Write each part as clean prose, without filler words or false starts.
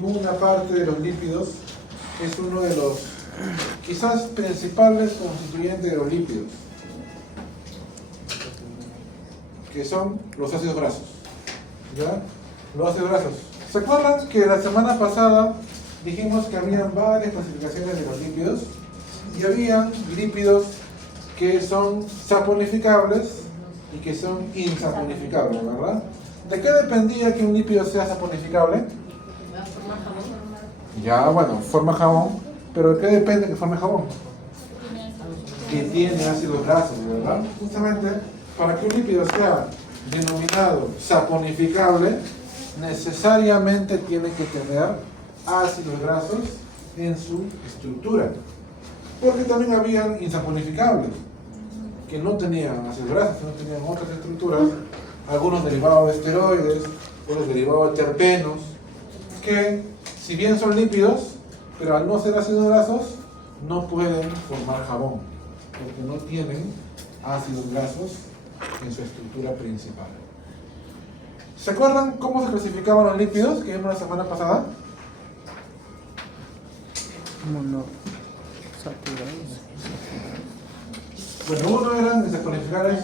Una parte de los lípidos es uno de los quizás principales constituyentes de los lípidos, que son los ácidos grasos. ¿Ya? Los ácidos grasos. ¿Se acuerdan que la semana pasada dijimos que habían varias clasificaciones de los lípidos? Y había lípidos que son saponificables y que son insaponificables, ¿verdad? ¿De qué dependía que un lípido sea saponificable? Ya, bueno, forma jabón, pero ¿de qué depende que forme jabón? Que tiene ácidos grasos, ¿verdad? Justamente, para que un lípido sea denominado saponificable, necesariamente tiene que tener ácidos grasos en su estructura. Porque también habían insaponificables, que no tenían ácidos grasos, sino tenían otras estructuras, algunos derivados de esteroides, otros derivados de terpenos, que si bien son lípidos, pero al no ser ácidos grasos, no pueden formar jabón, porque no tienen ácidos grasos en su estructura principal. ¿Se acuerdan cómo se clasificaban los lípidos que vimos la semana pasada? Bueno, uno eran insaponificables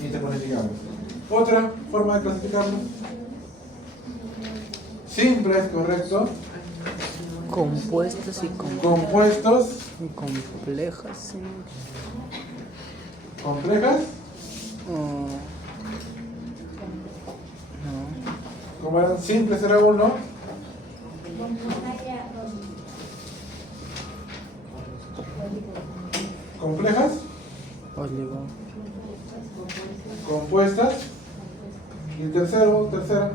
y insaponificables. Otra forma de clasificarlos. Simples, correcto. Compuestos y Compuestos. complejas. Sí. ¿Complejas? No. Como eran simples era uno. ¿Complejas? Oligo. Compuestas. Y el tercera.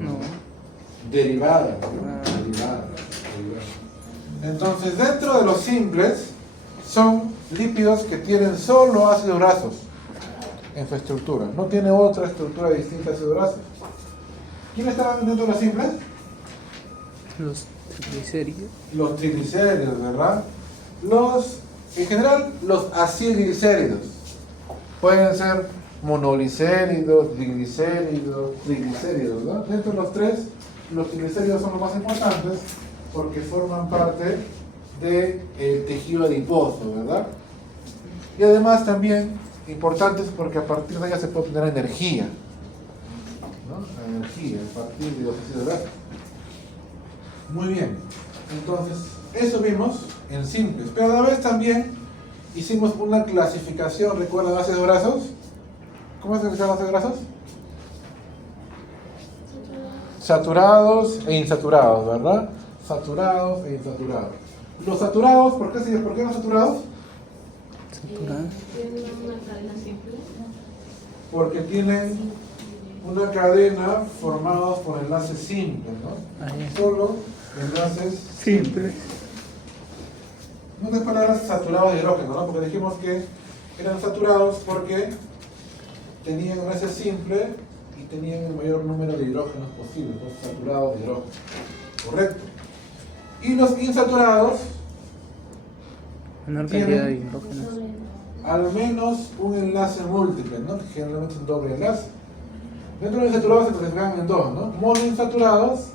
No. Derivadas. Derivadas. Entonces, dentro de los simples, son lípidos que tienen solo ácidos grasos en su estructura. No tiene otra estructura distinta a ácidos grasos. ¿Quiénes estaban dentro de los simples? Los triglicéridos. Los triglicéridos, ¿verdad? En general, los acilglicéridos. Pueden ser monoglicéridos, diglicéridos, triglicéridos, ¿no? Dentro de los tres, los triglicéridos son los más importantes porque forman parte del tejido adiposo, ¿verdad? Y además también importantes porque a partir de ellas se puede obtener energía, ¿no? Energía a partir de los ácidos grasos. Muy bien, entonces eso vimos en simples, pero a la vez también hicimos una clasificación, ¿recuerdan ácidos grasos? ¿Cómo se clasifican los ácidos grasos? Saturados e insaturados, ¿verdad? Saturados e insaturados. Los saturados, ¿por qué los saturados? Saturados. ¿Tienen una cadena simple? Porque tienen una cadena formada por enlaces simples, ¿no? Ahí. Solo enlaces Simple. En otras palabras, saturados de hidrógeno, ¿no? Porque dijimos que eran saturados porque tenían enlace simple y tenían el mayor número de hidrógenos posible, los saturados de hidrógeno. Correcto. Y los insaturados Menor tienen cantidad de hidrógenos. al menos un enlace múltiple, ¿no? Que generalmente es un doble enlace. Dentro de los insaturados se clasifican en dos, ¿no? Monoinsaturados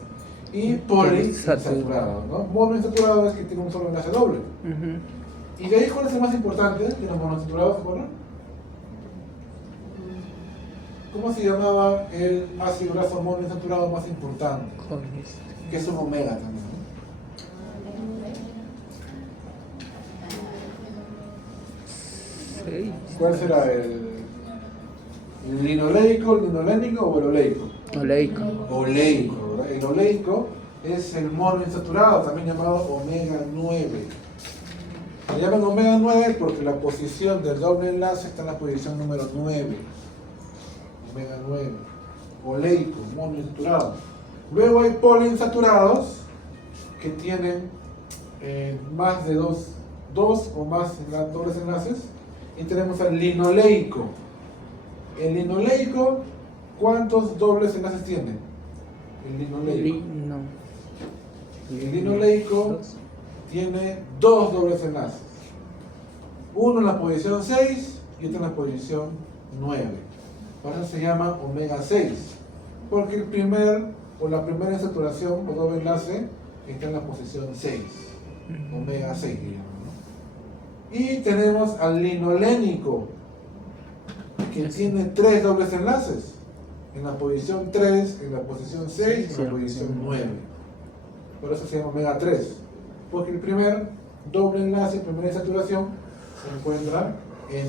y poliinsaturados, ¿no? Monoinsaturado es que tiene un solo enlace doble. ¿Y de ahí cuál es el más importante de los monoinsaturados, se acuerdan? ¿Cómo se llamaba el ácido graso monoinsaturado más importante? Que es un omega también, ¿no? ¿Cuál será el linoleico, el linolénico o el oleico? Oleico. Oleico, ¿verdad? El oleico es el monoinsaturado, también llamado omega 9. Se llaman omega 9 porque la posición del doble enlace está en la posición número 9. Omega 9. Oleico, monoinsaturado. Luego hay poliinsaturados que tienen más de dos o más dobles enlaces. Y tenemos el linoleico. El linoleico, ¿cuántos dobles enlaces tiene? El linoleico. El linoleico tiene dos dobles enlaces. Uno en la posición 6 y otro en la posición 9. Por eso se llama omega 6. Porque la primera saturación o doble enlace está en la posición 6, omega 6, digamos, ¿no? Y tenemos al linolénico, que tiene 3 dobles enlaces, en la posición 3, en la posición 6 y en la posición 9. Por eso se llama omega 3, porque el primer doble enlace, primera saturación, se encuentra en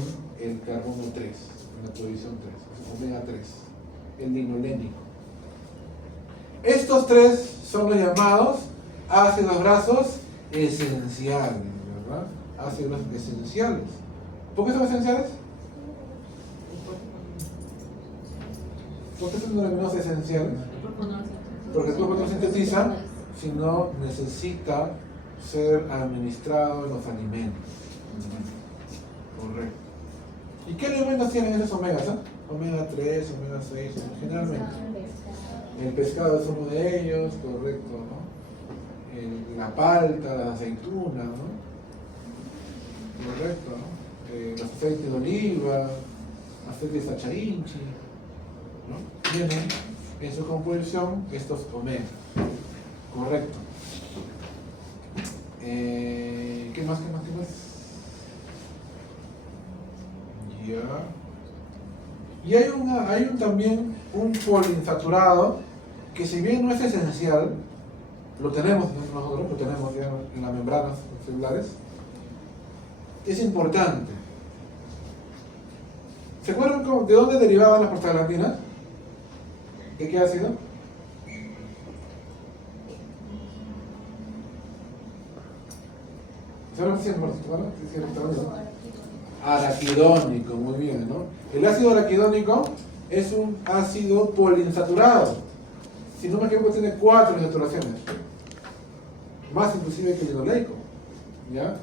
el carbono 3, en la posición 3, es omega 3, el linolénico. Estos tres son los llamados ácidos grasos esenciales, ¿verdad? Ácidos esenciales. ¿Por qué son esenciales? ¿Por qué son denominados esenciales? Porque el cuerpo no sintetiza, sino necesita ser administrado en los alimentos. Correcto. ¿Y qué alimentos tienen esos omegas? Omega 3, omega 6, generalmente. El pescado es uno de ellos, correcto, ¿no? La palta, la aceituna, ¿no? Correcto, ¿no? Los aceites de oliva, aceites de acharinchi, ¿no? Tienen en su composición estos omegas. Correcto. ¿Qué más? Ya. Y hay también un poliinsaturado que, si bien no es esencial, lo tenemos ya en las membranas celulares, es importante. ¿Se acuerdan de dónde derivaban las prostaglandinas? ¿De qué ácido? Araquidónico, muy bien, ¿no? El ácido araquidónico es un ácido poliinsaturado. Si no me equivoco, tiene 4 insaturaciones. Más inclusive que el linoleico, ¿ya?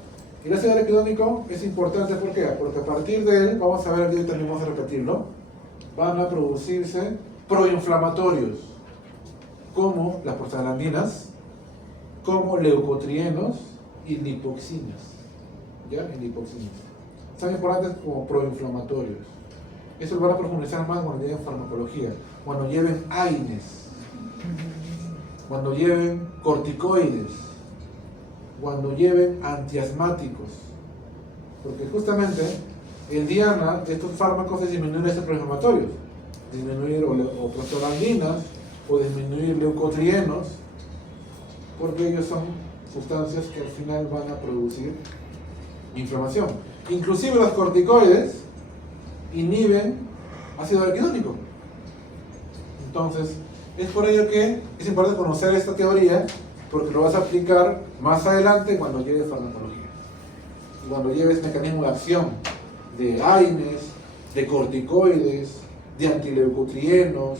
El ácido araquidónico es importante, ¿por qué? Porque a partir de él, vamos a ver el día y también vamos a repetirlo, van a producirse proinflamatorios, como las prostaglandinas, como leucotrienos y lipoxinas, ¿ya? Y lipoxinas. Son importantes como proinflamatorios. Eso lo van a profundizar más cuando lleguen farmacología, cuando lleven AINES, cuando lleven corticoides, cuando lleven antiasmáticos, porque justamente el diana de estos fármacos es disminuir estos proinflamatorios, disminuir o prostaglandinas o disminuir leucotrienos, porque ellos son sustancias que al final van a producir inflamación. Inclusive los corticoides inhiben ácido araquidónico. Entonces, es por ello que es importante conocer esta teoría, porque lo vas a aplicar más adelante cuando lleves farmacología. Y cuando lleves mecanismo de acción de AINES, de corticoides, de antileucotrienos,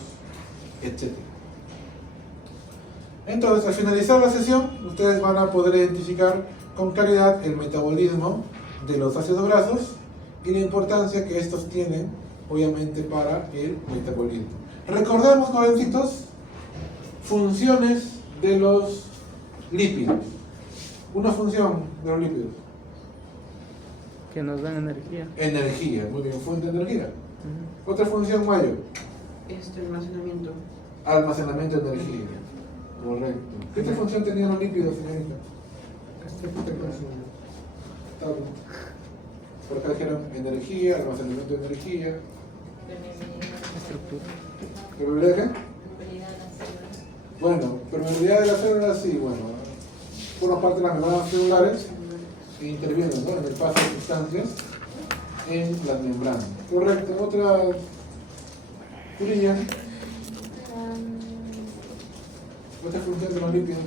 etc. Entonces, al finalizar la sesión, ustedes van a poder identificar con claridad el metabolismo de los ácidos grasos y la importancia que estos tienen, obviamente, para el metabolismo. Recordemos, jovencitos, funciones de los lípidos. Una función de los lípidos. Que nos dan energía. Energía, muy bien, fuente de energía. Otra función mayor. Almacenamiento. Almacenamiento de energía. Correcto. ¿Qué otra función tenían los lípidos, señorita? Por acá dijeron energía, almacenamiento de energía. Estructura. ¿Permeabilidad qué? Bueno, permeabilidad de las células, sí, bueno. Forma parte de las membranas celulares que intervienen, ¿no?, en el paso de sustancias en las membranas. Correcto. Otra curilla. Otra función de los lípidos.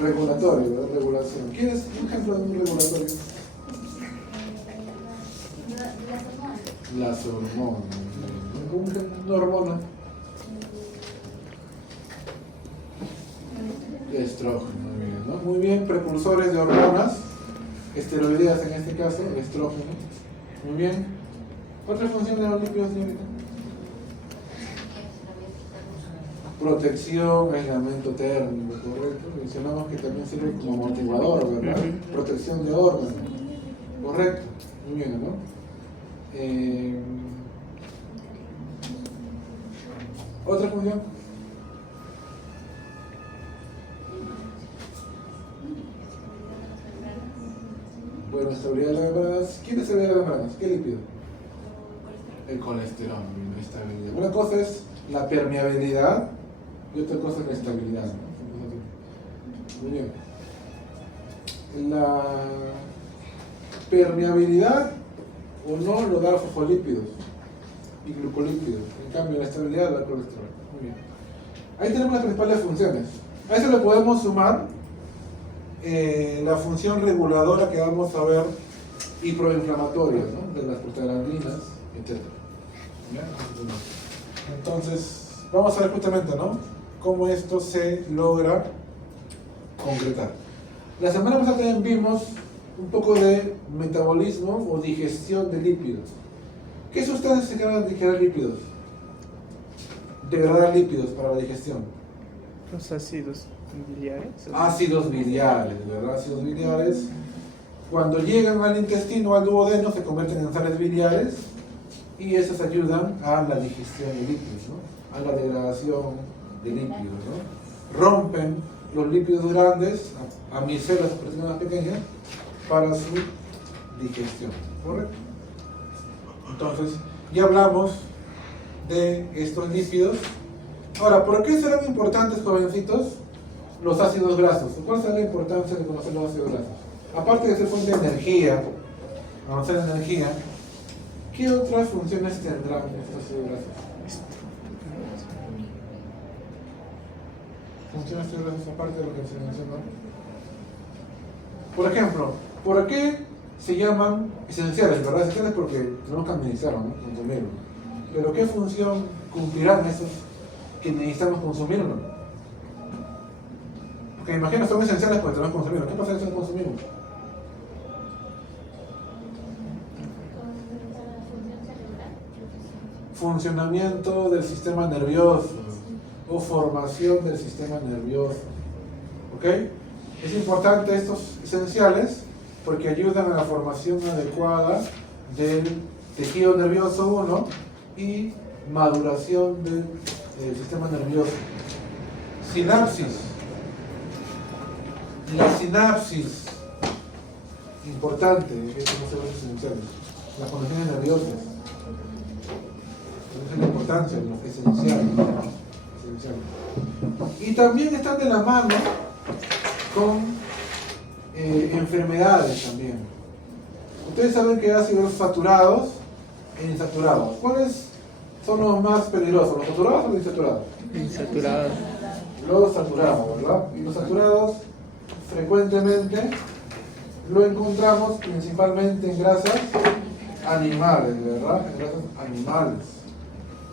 Regulatorio, ¿verdad? Regulación. ¿Quieres un ejemplo de un regulatorio? Las hormonas. Una hormona. Estrógeno, muy bien, ¿no? Muy bien, precursores de hormonas, esteroideas en este caso, el estrógeno. Muy bien. ¿Otra función de los lípidos, señorita? Protección, aislamiento térmico, correcto. Mencionamos que también sirve como amortiguador, ¿verdad? Protección de órganos, correcto. Muy bien, ¿no? ¿Otra función? Bueno, estabilidad de las membranas. ¿Quién es estabilidad de las membranas? ¿Qué lípido? El colesterol, la estabilidad. Una cosa es la permeabilidad y otra cosa es la estabilidad, ¿no? Muy bien. La permeabilidad o no lo da fosfolípidos y glucolípidos. En cambio, la estabilidad da colesterol. Muy bien. Ahí tenemos las principales funciones. A eso le podemos sumar la función reguladora que vamos a ver y proinflamatoria, ¿no? De las prostaglandinas, etc. Entonces, vamos a ver justamente, ¿no? Cómo esto se logra concretar. La semana pasada también vimos un poco de metabolismo o digestión de lípidos. ¿Qué sustancias se encargan de digerir lípidos? Degradar lípidos para la digestión. Los ácidos biliares. Ácidos biliares, ¿verdad? Ácidos biliares, cuando llegan al intestino, al duodeno, se convierten en sales biliares y esas ayudan a la digestión de lípidos, ¿no? A la degradación de lípidos, ¿no? Rompen los lípidos grandes a micelas o proteínas más pequeñas para su digestión, ¿correcto? Entonces, ya hablamos de estos lípidos. Ahora, ¿por qué serán importantes, jovencitos, los ácidos grasos? ¿Cuál será la importancia de conocer los ácidos grasos? Aparte de ser fuente de energía, avanzar en energía, ¿qué otras funciones tendrán estos ácidos grasos? Funciones ácidos grasos aparte de lo que se mencionó. Por ejemplo, ¿por qué se llaman esenciales? ¿Verdad? Esenciales porque tenemos que administrarlos, ¿no? Consumirlos. Pero ¿qué función cumplirán esos que necesitamos consumirlos? Porque imagina, son esenciales porque tenemos que consumirlos. ¿Qué pasa si no consumimos? Funcionamiento del sistema nervioso o formación del sistema nervioso. ¿Ok? Es importante estos esenciales porque ayudan a la formación adecuada del tejido nervioso 1 y maduración del sistema nervioso. Sinapsis. La sinapsis, importante, estos son los esenciales. Las conexiones nerviosas. Esa es la importancia, lo esencial. Y también están de la mano con enfermedades también. Ustedes saben que hay ácidos saturados e insaturados. ¿Cuáles son los más peligrosos? ¿Los saturados o los insaturados? Insaturados. Los saturados, ¿verdad? Y los saturados frecuentemente lo encontramos principalmente en grasas animales, ¿verdad? En grasas animales.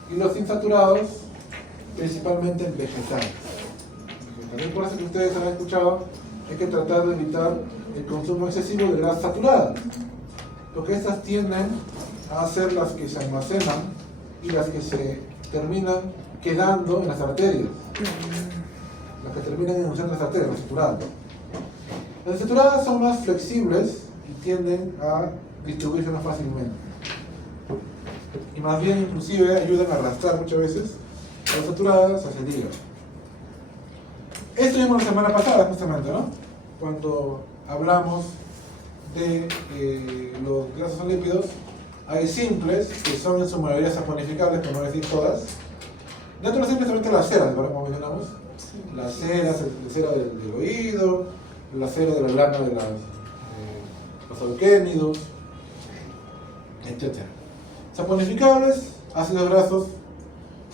Y los insaturados principalmente en vegetales. También por eso que ustedes han escuchado, hay que tratar de evitar el consumo excesivo de grasas saturadas, porque estas tienden a ser las que se almacenan y las que se terminan quedando en las arterias, las que terminan enunciando las arterias, las saturadas. Las saturadas son más flexibles y tienden a distribuirse más fácilmente, y más bien inclusive ayudan a arrastrar muchas veces las saturadas hacia el hígado. Esto vimos la semana pasada justamente, ¿no? Cuando hablamos de los grasos lípidos, hay simples que son en su mayoría saponificables, por no decir todas. Dentro de los simples solamente las ceras, ¿verdad? Como mencionamos, las ceras, la cera del oído, la cera de la lana de los alquénidos, etc. Saponificables, ácidos grasos,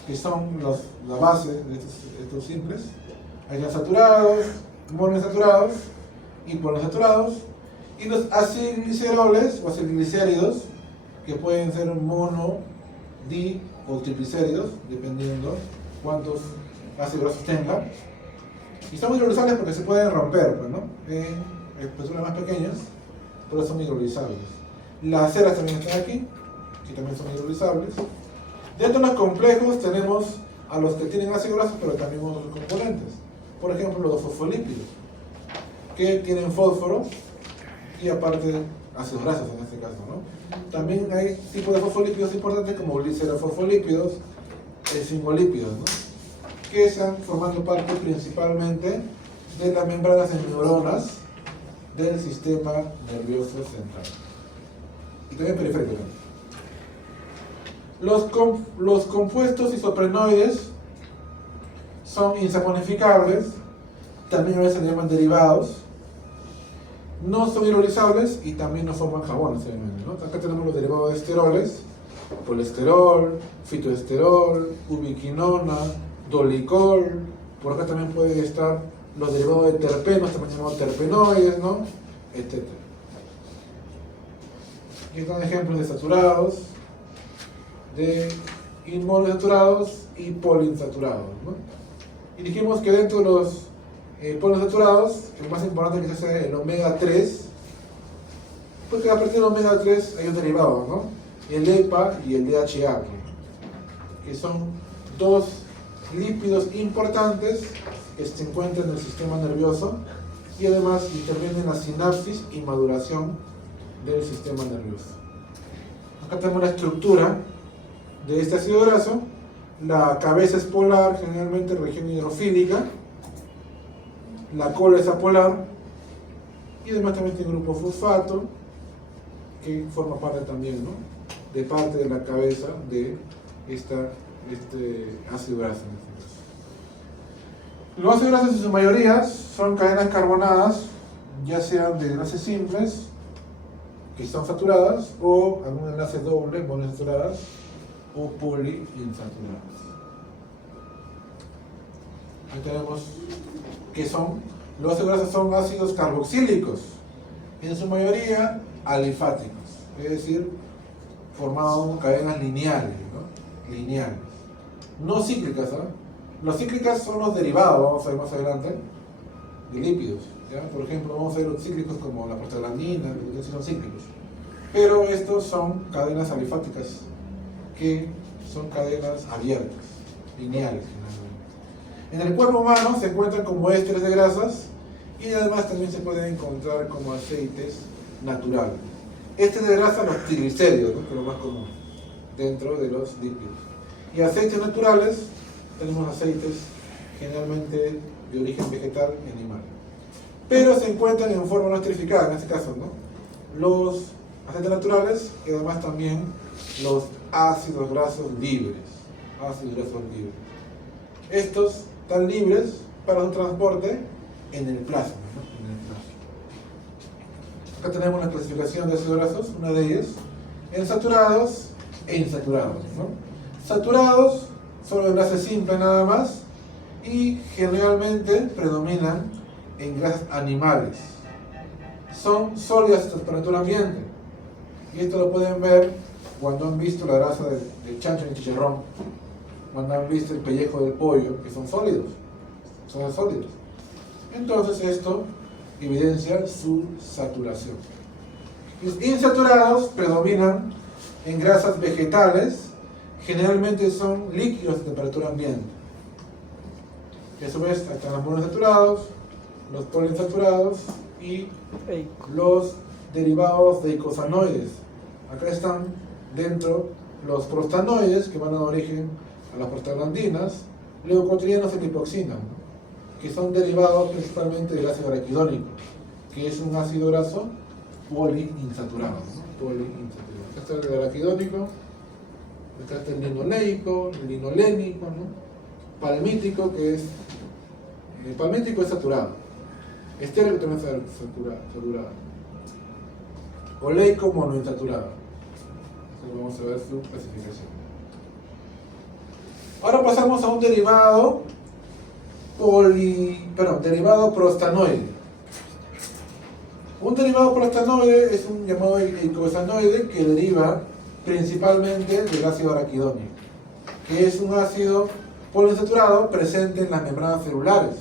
que son la base de estos simples. Hay los saturados, monoinsaturados y poliinsaturados, y los acilgliceroles o acilglicéridos, que pueden ser mono, di o triglicéridos, dependiendo cuántos ácidos grasos tenga. Y son hidrolizables porque se pueden romper, pues, ¿no? En espesuras más pequeñas, pero son hidrolizables. Las ceras también están aquí, que también son hidrolizables. Dentro de los complejos tenemos a los que tienen ácidos grasos, pero también otros componentes. Por ejemplo, los fosfolípidos, que tienen fósforo y aparte ácidos grasos en este caso, ¿no? También hay tipos de fosfolípidos importantes como glicerofosfolípidos, esfingolípidos, ¿no? Que están formando parte principalmente de las membranas de neuronas del sistema nervioso central y también periférico. Los compuestos isoprenoides son insaponificables, también a veces se llaman derivados, no son hidrolizables y también no forman jabones, ¿no? Acá tenemos los derivados de esteroles, colesterol, fitoesterol, ubiquinona, dolicol. Por acá también pueden estar los derivados de terpenos, también llamados terpenoides, ¿no? Etcétera. Aquí están ejemplos de saturados, de monoinsaturados y poliinsaturados, ¿no? Y dijimos que dentro de los poliinsaturados, el más importante que es el omega 3, porque a partir del omega 3 hay un derivado, ¿no? El EPA y el DHA, que son dos lípidos importantes que se encuentran en el sistema nervioso y además intervienen en la sinapsis y maduración del sistema nervioso. Acá tenemos la estructura de este ácido graso. La cabeza es polar, generalmente región hidrofílica. La cola es apolar. Y además también tiene un grupo fosfato que forma parte también, ¿no?, de parte de la cabeza de este ácido graso. Los ácidos grasos en su mayoría son cadenas carbonadas, ya sean de enlaces simples, que están saturadas, o algún enlace doble, monoinsaturadas, o poliinsaturadas. Aquí tenemos que son, los ácidos grasos son ácidos carboxílicos, en su mayoría alifáticos, es decir, formados cadenas lineales, ¿no? Lineales, no cíclicas, ¿sabes? Las cíclicas son los derivados, vamos a ver más adelante, de lípidos, ¿ya? Por ejemplo, vamos a ver los cíclicos como la prostaglandina, que son cíclicos. Pero estos son cadenas alifáticas, que son cadenas abiertas, lineales, generalmente. En el cuerpo humano se encuentran como ésteres de grasas y además también se pueden encontrar como aceites naturales. Ésteres de grasa, los triglicéridos, ¿no?, que es lo más común dentro de los lípidos. Y aceites naturales, tenemos aceites generalmente de origen vegetal y animal. Pero se encuentran en forma no esterificada, en este caso, ¿no?, los aceites naturales y además también los ácidos grasos libres. Ácidos grasos libres. Estos están libres para su transporte en el plasma, ¿no?, en el plasma. Acá tenemos la clasificación de ácidos grasos, una de ellas, en saturados e insaturados, ¿no? Saturados son los enlaces simples nada más y generalmente predominan en grasas animales. Son sólidas a temperatura ambiente y esto lo pueden ver cuando han visto la grasa del chancho y el chicharrón, cuando han visto el pellejo del pollo, que son sólidos. Entonces esto evidencia su saturación. Los insaturados predominan en grasas vegetales, generalmente son líquidos de temperatura ambiente. Y a su vez están los monoinsaturados, los poliinsaturados y los derivados de eicosanoides. Acá están dentro los prostanoides, que van a dar origen a las prostaglandinas, leucotrienos y lipoxina, ¿no?, que son derivados principalmente del ácido araquidónico, que es un ácido graso poliinsaturado, ¿no?, poliinsaturado. Acá está el araquidónico, acá está el linoleico, el linolénico, ¿no?, palmítico, que es, el palmítico es saturado, estérico también es saturado, oleico monoinsaturado. Entonces vamos a ver su clasificación. Ahora pasamos a un derivado derivado prostanoide. Un derivado prostanoide es un llamado eicosanoide que deriva principalmente del ácido araquidónico, que es un ácido poliinsaturado presente en las membranas celulares.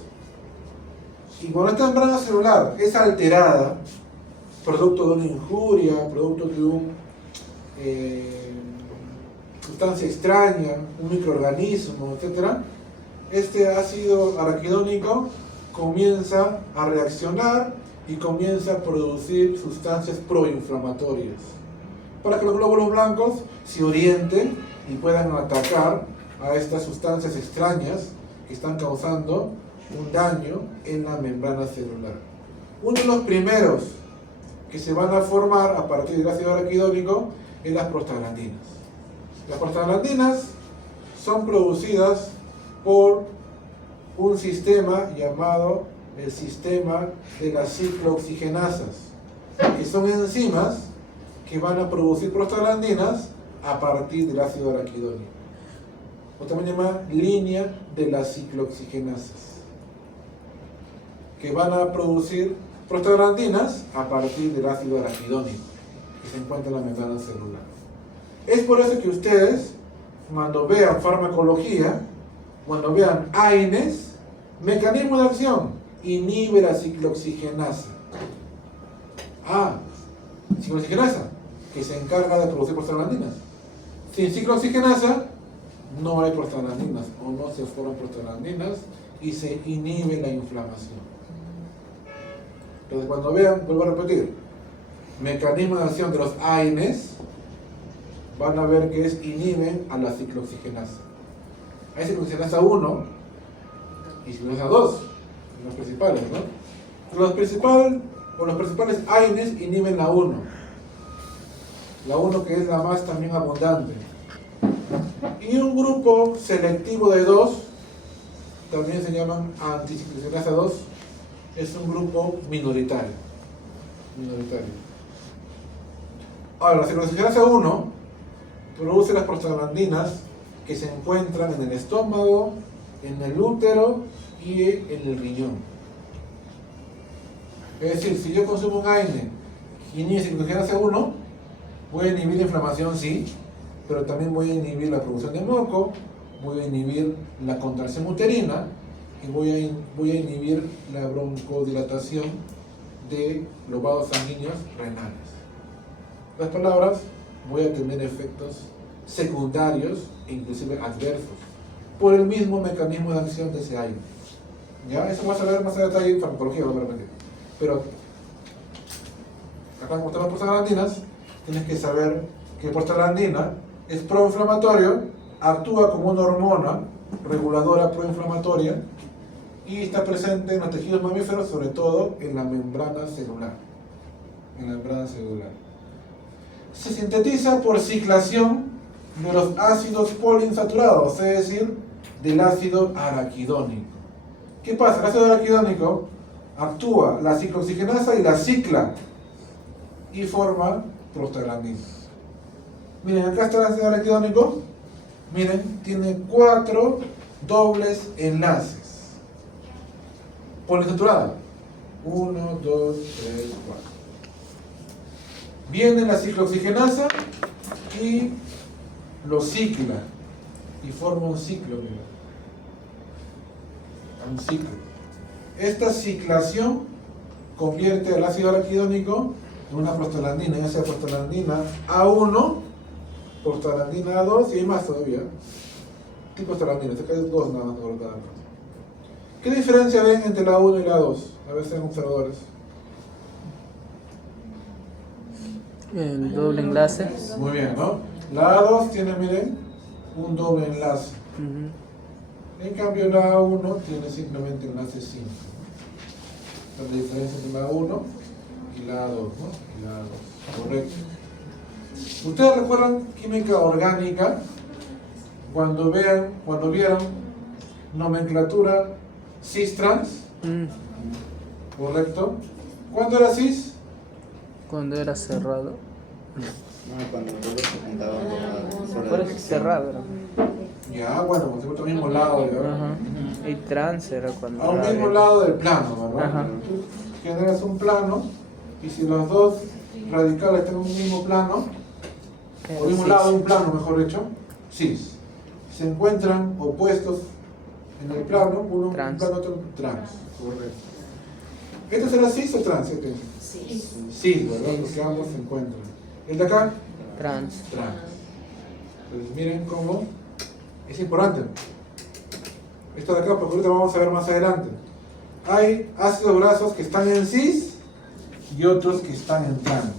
Y cuando esta membrana celular es alterada, producto de una injuria, producto de una sustancia extraña, un microorganismo, etc., este ácido araquidónico comienza a reaccionar y comienza a producir sustancias proinflamatorias para que los glóbulos blancos se orienten y puedan atacar a estas sustancias extrañas que están causando un daño en la membrana celular. Uno de los primeros que se van a formar a partir del ácido araquidónico es las prostaglandinas. Las prostaglandinas son producidas por un sistema llamado el sistema de las ciclooxigenasas, que son enzimas que van a producir prostaglandinas a partir del ácido araquidónico, o también llama línea de las ciclooxigenasas, que van a producir prostaglandinas a partir del ácido araquidónico que se encuentra en la membrana celular. Es por eso que ustedes, cuando vean farmacología, cuando vean AINES, mecanismo de acción, inhibe la ciclooxigenasa. Ciclooxigenasa, que se encarga de producir prostaglandinas. Sin ciclooxigenasa no hay prostaglandinas, o no se forman prostaglandinas, y se inhibe la inflamación. Entonces, cuando vean, vuelvo a repetir, mecanismo de acción de los AINES, van a ver que inhiben a la ciclooxigenasa. Hay ciclooxigenasa 1 y ciclooxigenasa 2, los principales, ¿no? Los principales AINES inhiben la 1. La 1 que es la más también abundante. Y un grupo selectivo de 2, también se llaman anticiclooxigenasa 2, es un grupo minoritario. Ahora, la ciclooxigenasa 1 produce las prostaglandinas que se encuentran en el estómago, en el útero y en el riñón. Es decir, si yo consumo un AINE y inhibe ciclooxigenasa 1, voy a inhibir la inflamación, sí, pero también voy a inhibir la producción de moco, voy a inhibir la contracción uterina y voy a inhibir la broncodilatación de los vasos sanguíneos renales. En otras palabras, voy a tener efectos secundarios e inclusive adversos por el mismo mecanismo de acción de ese AINE. ¿Ya? Eso vamos a ver más en detalle en farmacología, pero acá como están las prostaglandinas, tienes que saber que prostaglandina es proinflamatorio, actúa como una hormona reguladora proinflamatoria y está presente en los tejidos mamíferos, sobre todo en la membrana celular. Se sintetiza por ciclación de los ácidos poliinsaturados, es decir, del ácido araquidónico. ¿Qué pasa? El ácido araquidónico actúa la ciclooxigenasa y la cicla y forma prostaglandinas. Miren, acá está el ácido araquidónico. Miren, tiene 4 dobles enlaces. Poliinsaturada. 1, 2, 3, 4. Viene la ciclooxigenasa y lo cicla y forma un ciclo, mira. Un ciclo. Esta ciclación convierte el ácido araquidónico en una prostaglandina, ya sea prostaglandina A1, prostaglandina A2 y hay más todavía. ¿Qué prostaglandinas? Acá hay 2 nada más colocadas. ¿Qué diferencia ven entre la A1 y la A2? A ver si sean observadores. El doble enlace. Muy bien, ¿no? La A2 tiene, miren, un doble enlace. En cambio la A1 tiene simplemente enlace 5. La diferencia entre la A1 y la A2, ¿no? Y la A2, correcto. ¿Ustedes recuerdan química orgánica? Cuando vieron nomenclatura cis-trans, ¿correcto? ¿Cuándo era cis? Cuando era cerrado. Cuando los dos se juntaban sobre Ahora la es cerrado. ¿No? Ya, bueno, porque se al mismo lado, ¿ya? Ajá. Y trans era cuando. A un era mismo de- lado del plano, ¿verdad? Ajá. Tú generas un plano y si los dos radicales están en un mismo plano, era o mismo cis. lado de un plano, mejor dicho, cis, se encuentran opuestos en el plano, uno Trans. un plano, otro trans, correcto. ¿Esto será cis o trans? Cis, ¿verdad? Porque ambos se encuentran. ¿El de acá? Trans. Trans. Entonces miren cómo es importante. Esto de acá, porque ahorita vamos a ver más adelante. Hay ácidos grasos que están en cis y otros que están en trans.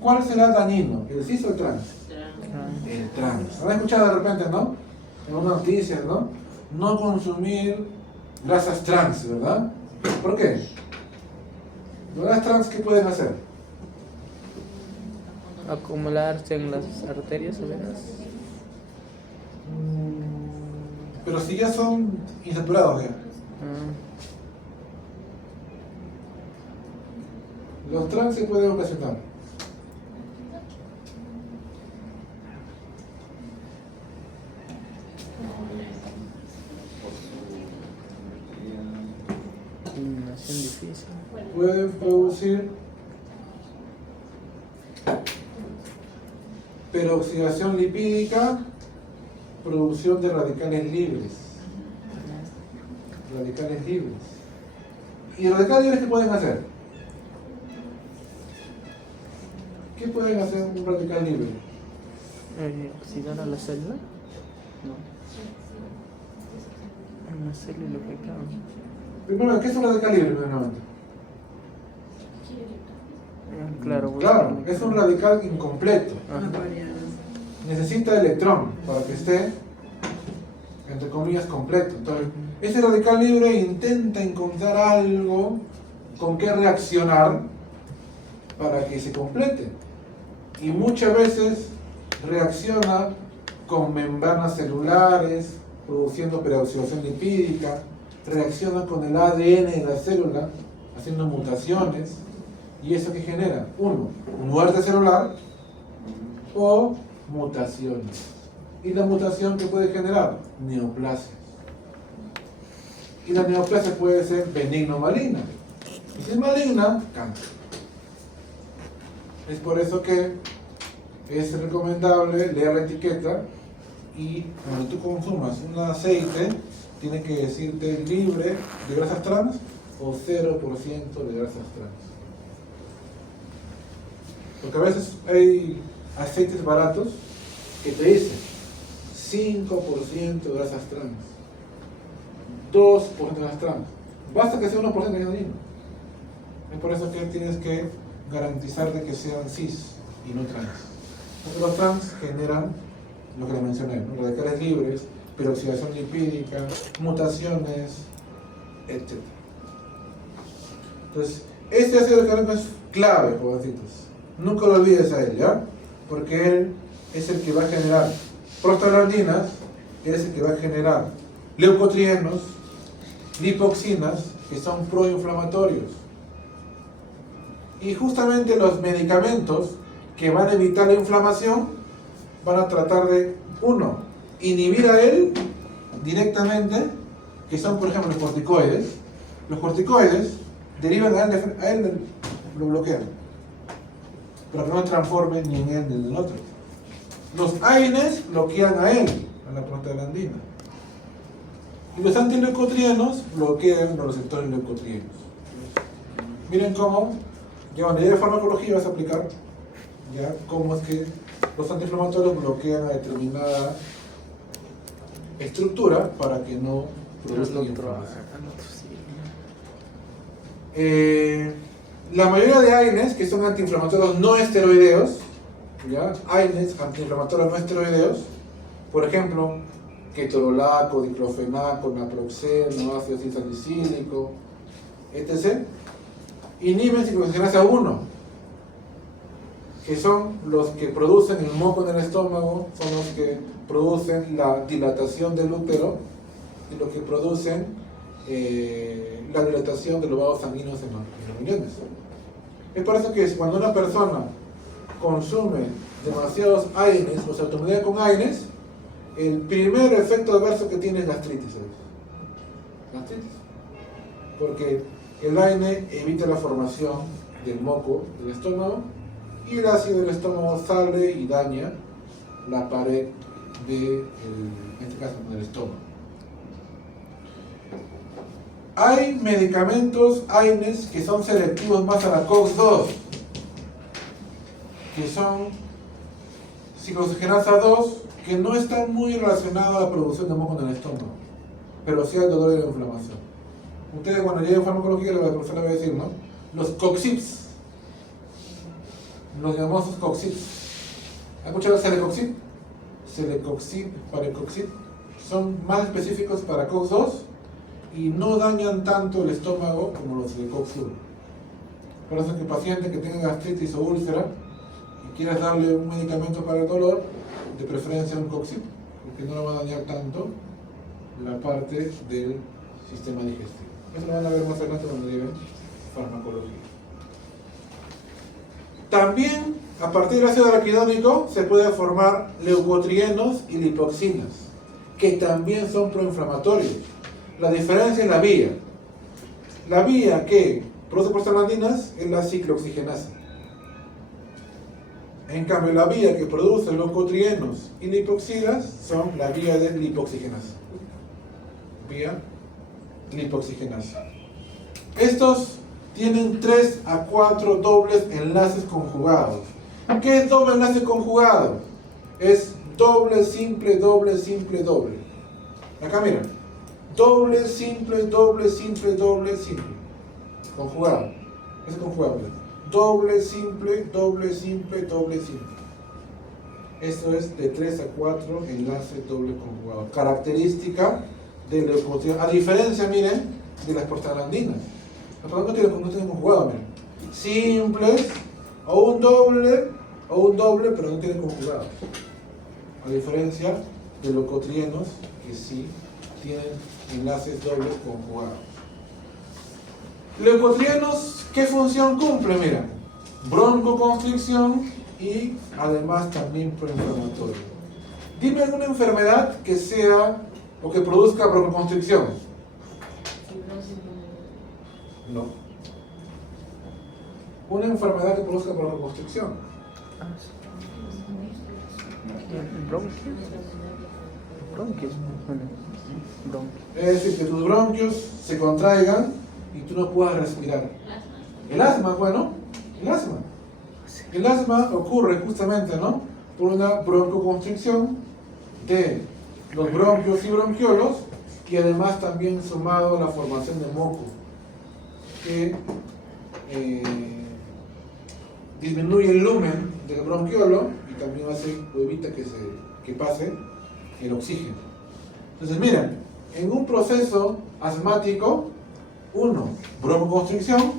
¿Cuál será dañino? ¿El cis o el trans? El trans. ¿Han escuchado de repente, no? en una noticia, ¿no? No consumir grasas trans, ¿verdad? ¿Por qué? Las grasas trans, ¿qué pueden hacer? Acumularse en las arterias o venas. Pero si ya son insaturados ya. Ah, Los trans se pueden ocasionar combinación difícil. pueden producir peroxidación lipídica, producción de radicales libres. Radicales libres. ¿Y los radicales libres qué pueden hacer? ¿Qué pueden hacer un radical libre? ¿Oxidar a la célula? No. Una célula pequeña. Primero, ¿qué es un radical libre? Primeramente? Claro, Claro, es un radical incompleto. Ajá. Necesita electrón para que esté, entre comillas, completo. Entonces, ese radical libre intenta encontrar algo con que reaccionar para que se complete. Y muchas veces reacciona con membranas celulares, produciendo peroxidación lipídica, reacciona con el ADN de la célula, haciendo mutaciones. ¿Y eso qué genera? Uno, muerte celular o mutaciones. ¿Y la mutación qué puede generar? Neoplasias. Y la neoplasia puede ser benigna o maligna. Y si es maligna, cáncer. Es por eso que es recomendable leer la etiqueta y cuando tú consumas un aceite, tiene que decirte libre de grasas trans o 0% de grasas trans. Porque a veces hay aceites baratos que te dicen 5% de grasas trans, 2% de grasas trans. Basta que sea 1% de gasolina. Es por eso que tienes que garantizar de que sean cis y no trans. Porque los trans generan lo que les mencioné, ¿no? Radicales libres, peroxidación lipídica, mutaciones, etc. Entonces, este ácido carbónico es clave, jovencitos. Nunca lo olvides a él, ¿ya? Porque él es el que va a generar prostaglandinas, él es el que va a generar leucotrienos, lipoxinas, que son proinflamatorios. Y justamente los medicamentos que van a evitar la inflamación van a tratar de, uno, inhibir a él directamente, que son por ejemplo los corticoides. Los corticoides derivan a él lo bloquean, para que no transforme ni en él ni en el otro. Los AINES bloquean a él, a la prostaglandina. Y los antileucotrienos bloquean los receptores leucotrienos. Miren cómo, ya cuando llegue farmacología vas a aplicar ya cómo es que los antiinflamatorios bloquean a determinada estructura para que no produzcan inflamación. La mayoría de AINES, que son antiinflamatorios no esteroideos, ¿ya? AINES, antiinflamatorios no esteroideos, por ejemplo, ketorolaco, diclofenaco, naproxeno, ácido salicílico, etc., inhiben ciclooxigenasa 1, que son los que producen el moco en el estómago, son los que producen la dilatación del útero y los que producen la dilatación de los vasos sanguíneos en los riñones. Es por eso que cuando una persona consume demasiados AINES o se automedica con AINES, el primer efecto adverso que tiene es gastritis, ¿sabes? Gastritis. Porque el AINE evita la formación del moco del estómago y el ácido del estómago sale y daña la pared en este caso del estómago. Hay medicamentos AINES que son selectivos más a la COX-2, que son ciclooxigenasa 2, que no están muy relacionados a la producción de moco en el estómago, pero sí al dolor y la inflamación. Ustedes cuando lleguen a farmacología, la profesora le va a decir, ¿no? Los COXIPs, los llamados COXIPs. ¿Han escuchado Celecoxib? Celecoxib, Parecoxib, son más específicos para COX-2 y no dañan tanto el estómago como los de COX-1. Por eso es que el paciente que tenga gastritis o úlcera y quieras darle un medicamento para el dolor, de preferencia un COX-1, porque no le va a dañar tanto la parte del sistema digestivo. Eso lo van a ver más adelante cuando lleven farmacología. También, a partir del ácido araquidónico, se puede formar leucotrienos y lipoxinas, que también son proinflamatorios. La diferencia es la vía. La vía que produce prostaglandinas es la ciclooxigenasa. En cambio, la vía que produce leucotrienos y lipoxinas son la vía de lipoxigenasa. Vía lipoxigenasa. Estos tienen 3 a 4 dobles enlaces conjugados. ¿Qué es doble enlace conjugado? Es doble, simple, doble, simple, doble. Acá mira. Doble, simple, doble, simple, doble, simple. Conjugado. Es conjugado. Doble, simple, doble, simple, doble, simple. Esto es de 3 a 4 enlaces dobles conjugados. Característica del leucotrieno. A diferencia, miren, de las prostaglandinas. Las prostaglandinas no tienen conjugado, miren. Simples, o un doble, pero no tienen conjugado. A diferencia de leucotrienos, que sí tienen enlaces dobles conjugados. Leucotrienos, ¿qué función cumple? Mira, broncoconstricción y además también proinflamatorio. Dime alguna enfermedad que sea o que produzca broncoconstricción. No. Una enfermedad que produzca broncoconstricción. Bronquios. Bronquios. Bueno, bronquios. Es decir, que tus bronquios se contraigan y tú no puedas respirar. El asma, bueno, el asma. El asma ocurre justamente, ¿no?, por una broncoconstricción de los bronquios y bronquiolos y además también sumado a la formación de moco que disminuye el lumen del bronquiolo y también hace o evita que pase el oxígeno. Entonces, miren, en un proceso asmático, broncoconstricción,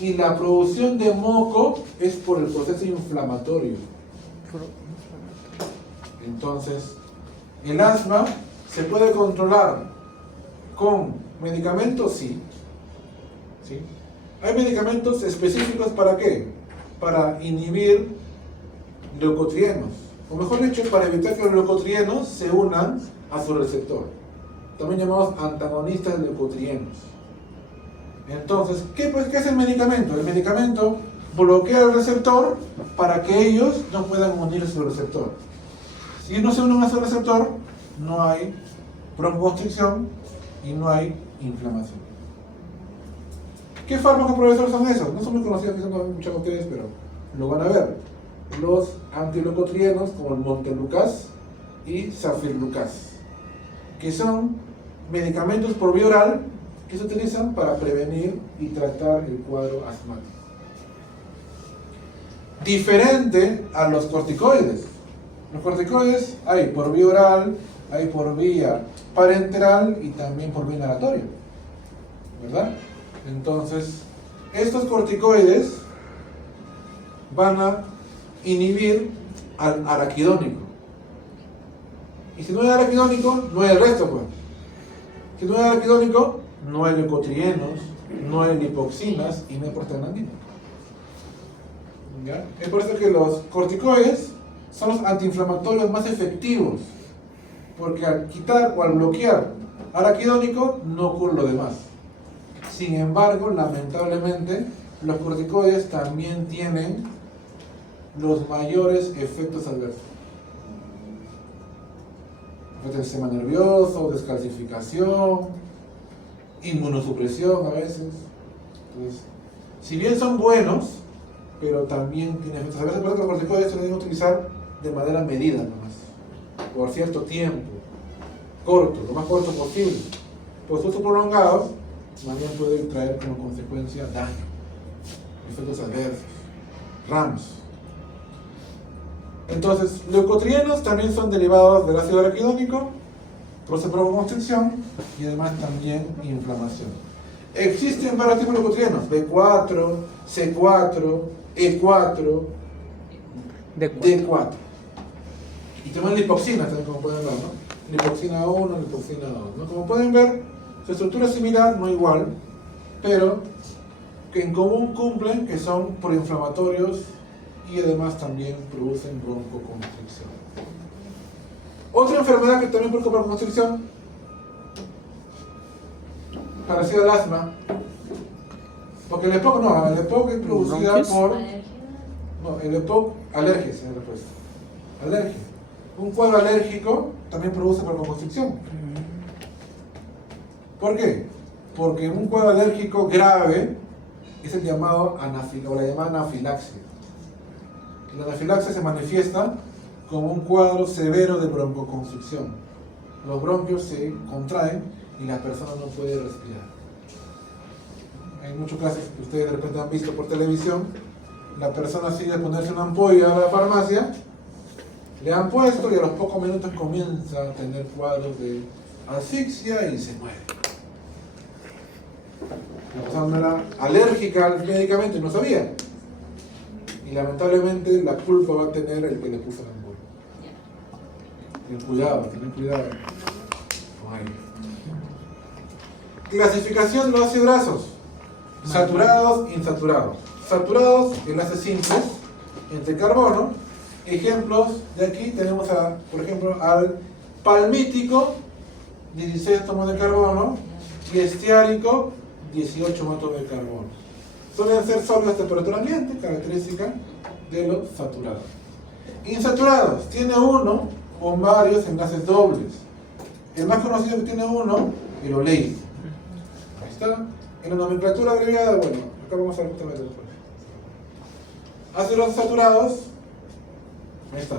y la producción de moco es por el proceso inflamatorio. Entonces, el asma se puede controlar con medicamentos, sí. ¿Sí? Hay medicamentos específicos ¿para qué? Para inhibir leucotrienos, o mejor dicho, para evitar que los leucotrienos se unan a su receptor, también llamados antagonistas leucotrienos. Entonces, ¿qué es el medicamento? El medicamento bloquea el receptor para que ellos no puedan unir a su receptor. Si no se unen a su receptor, no hay broncoconstricción y no hay inflamación. ¿Qué fármacos progresores son esos? No son muy conocidos, quizás no han escuchado ustedes, pero lo van a ver. Los antileucotrienos como el montelukast y safirlukast, que son medicamentos por vía oral que se utilizan para prevenir y tratar el cuadro asmático. Diferente a los corticoides. Los corticoides hay por vía oral, hay por vía parenteral y también por vía inhalatoria, ¿verdad? Entonces, estos corticoides van a inhibir al araquidónico. Y si no hay araquidónico, no hay el resto, pues. Si no hay araquidónico, no hay leucotrienos, no hay lipoxinas y no hay prostaglandinas. ¿Ya? Es por eso que los corticoides son los antiinflamatorios más efectivos, porque al quitar o al bloquear araquidónico no ocurre lo demás. Sin embargo, lamentablemente, los corticoides también tienen los mayores efectos adversos. Efectos del sistema nervioso, descalcificación, inmunosupresión a veces. Entonces, si bien son buenos, pero también tienen efectos adversos. Por eso los corticoides se deben utilizar de manera medida nomás, por cierto tiempo, corto, lo más corto posible. Por su uso prolongado, también puede traer como consecuencia daño, efectos adversos, RAMS. Entonces, leucotrienos también son derivados del ácido araquidónico produce broncoconstricción y además también inflamación. Existen varios tipos de leucotrienos, B4, C4, E4, D4. Y también lipoxinas, también, como pueden ver, ¿no? Lipoxina 1, lipoxina 2, ¿no? Como pueden ver, su estructura es similar, no igual, pero que en común cumplen que son proinflamatorios y además también producen broncoconstricción. Otra enfermedad que también produce broncoconstricción, parecida al asma, porque el EPOC no, el EPOC es producida ¿Bronquios? por... Alergia. No, el EPOC, alergia, señor juez. Alergia. Un cuadro alérgico también produce broncoconstricción. ¿Por qué? Porque en un cuadro alérgico grave es el llamado o la llamada anafilaxia. La anafilaxia se manifiesta como un cuadro severo de broncoconstricción. Los bronquios se contraen y la persona no puede respirar. Hay muchos casos que ustedes de repente han visto por televisión. La persona sigue ponerse una ampolla a la farmacia, le han puesto y a los pocos minutos comienza a tener cuadros de asfixia y se muere. La persona no era alérgica al medicamento y no sabía. Y lamentablemente la culpa va a tener el que le puso la ampolla. Ten cuidado con ello. Clasificación de los ácidos grasos: saturados, insaturados. Saturados, enlaces simples entre carbono. Ejemplos de aquí tenemos, por ejemplo, al palmítico, 16 átomos de carbono, y estiárico, 18 átomos de carbono. Suelen ser sólidos a temperatura ambiente, característica de los saturados. Insaturados, tiene uno o varios enlaces dobles. El más conocido que tiene uno, el oleico. Ahí está. En la nomenclatura abreviada, bueno, acá vamos a ver justamente después. Ácidos saturados, ahí está.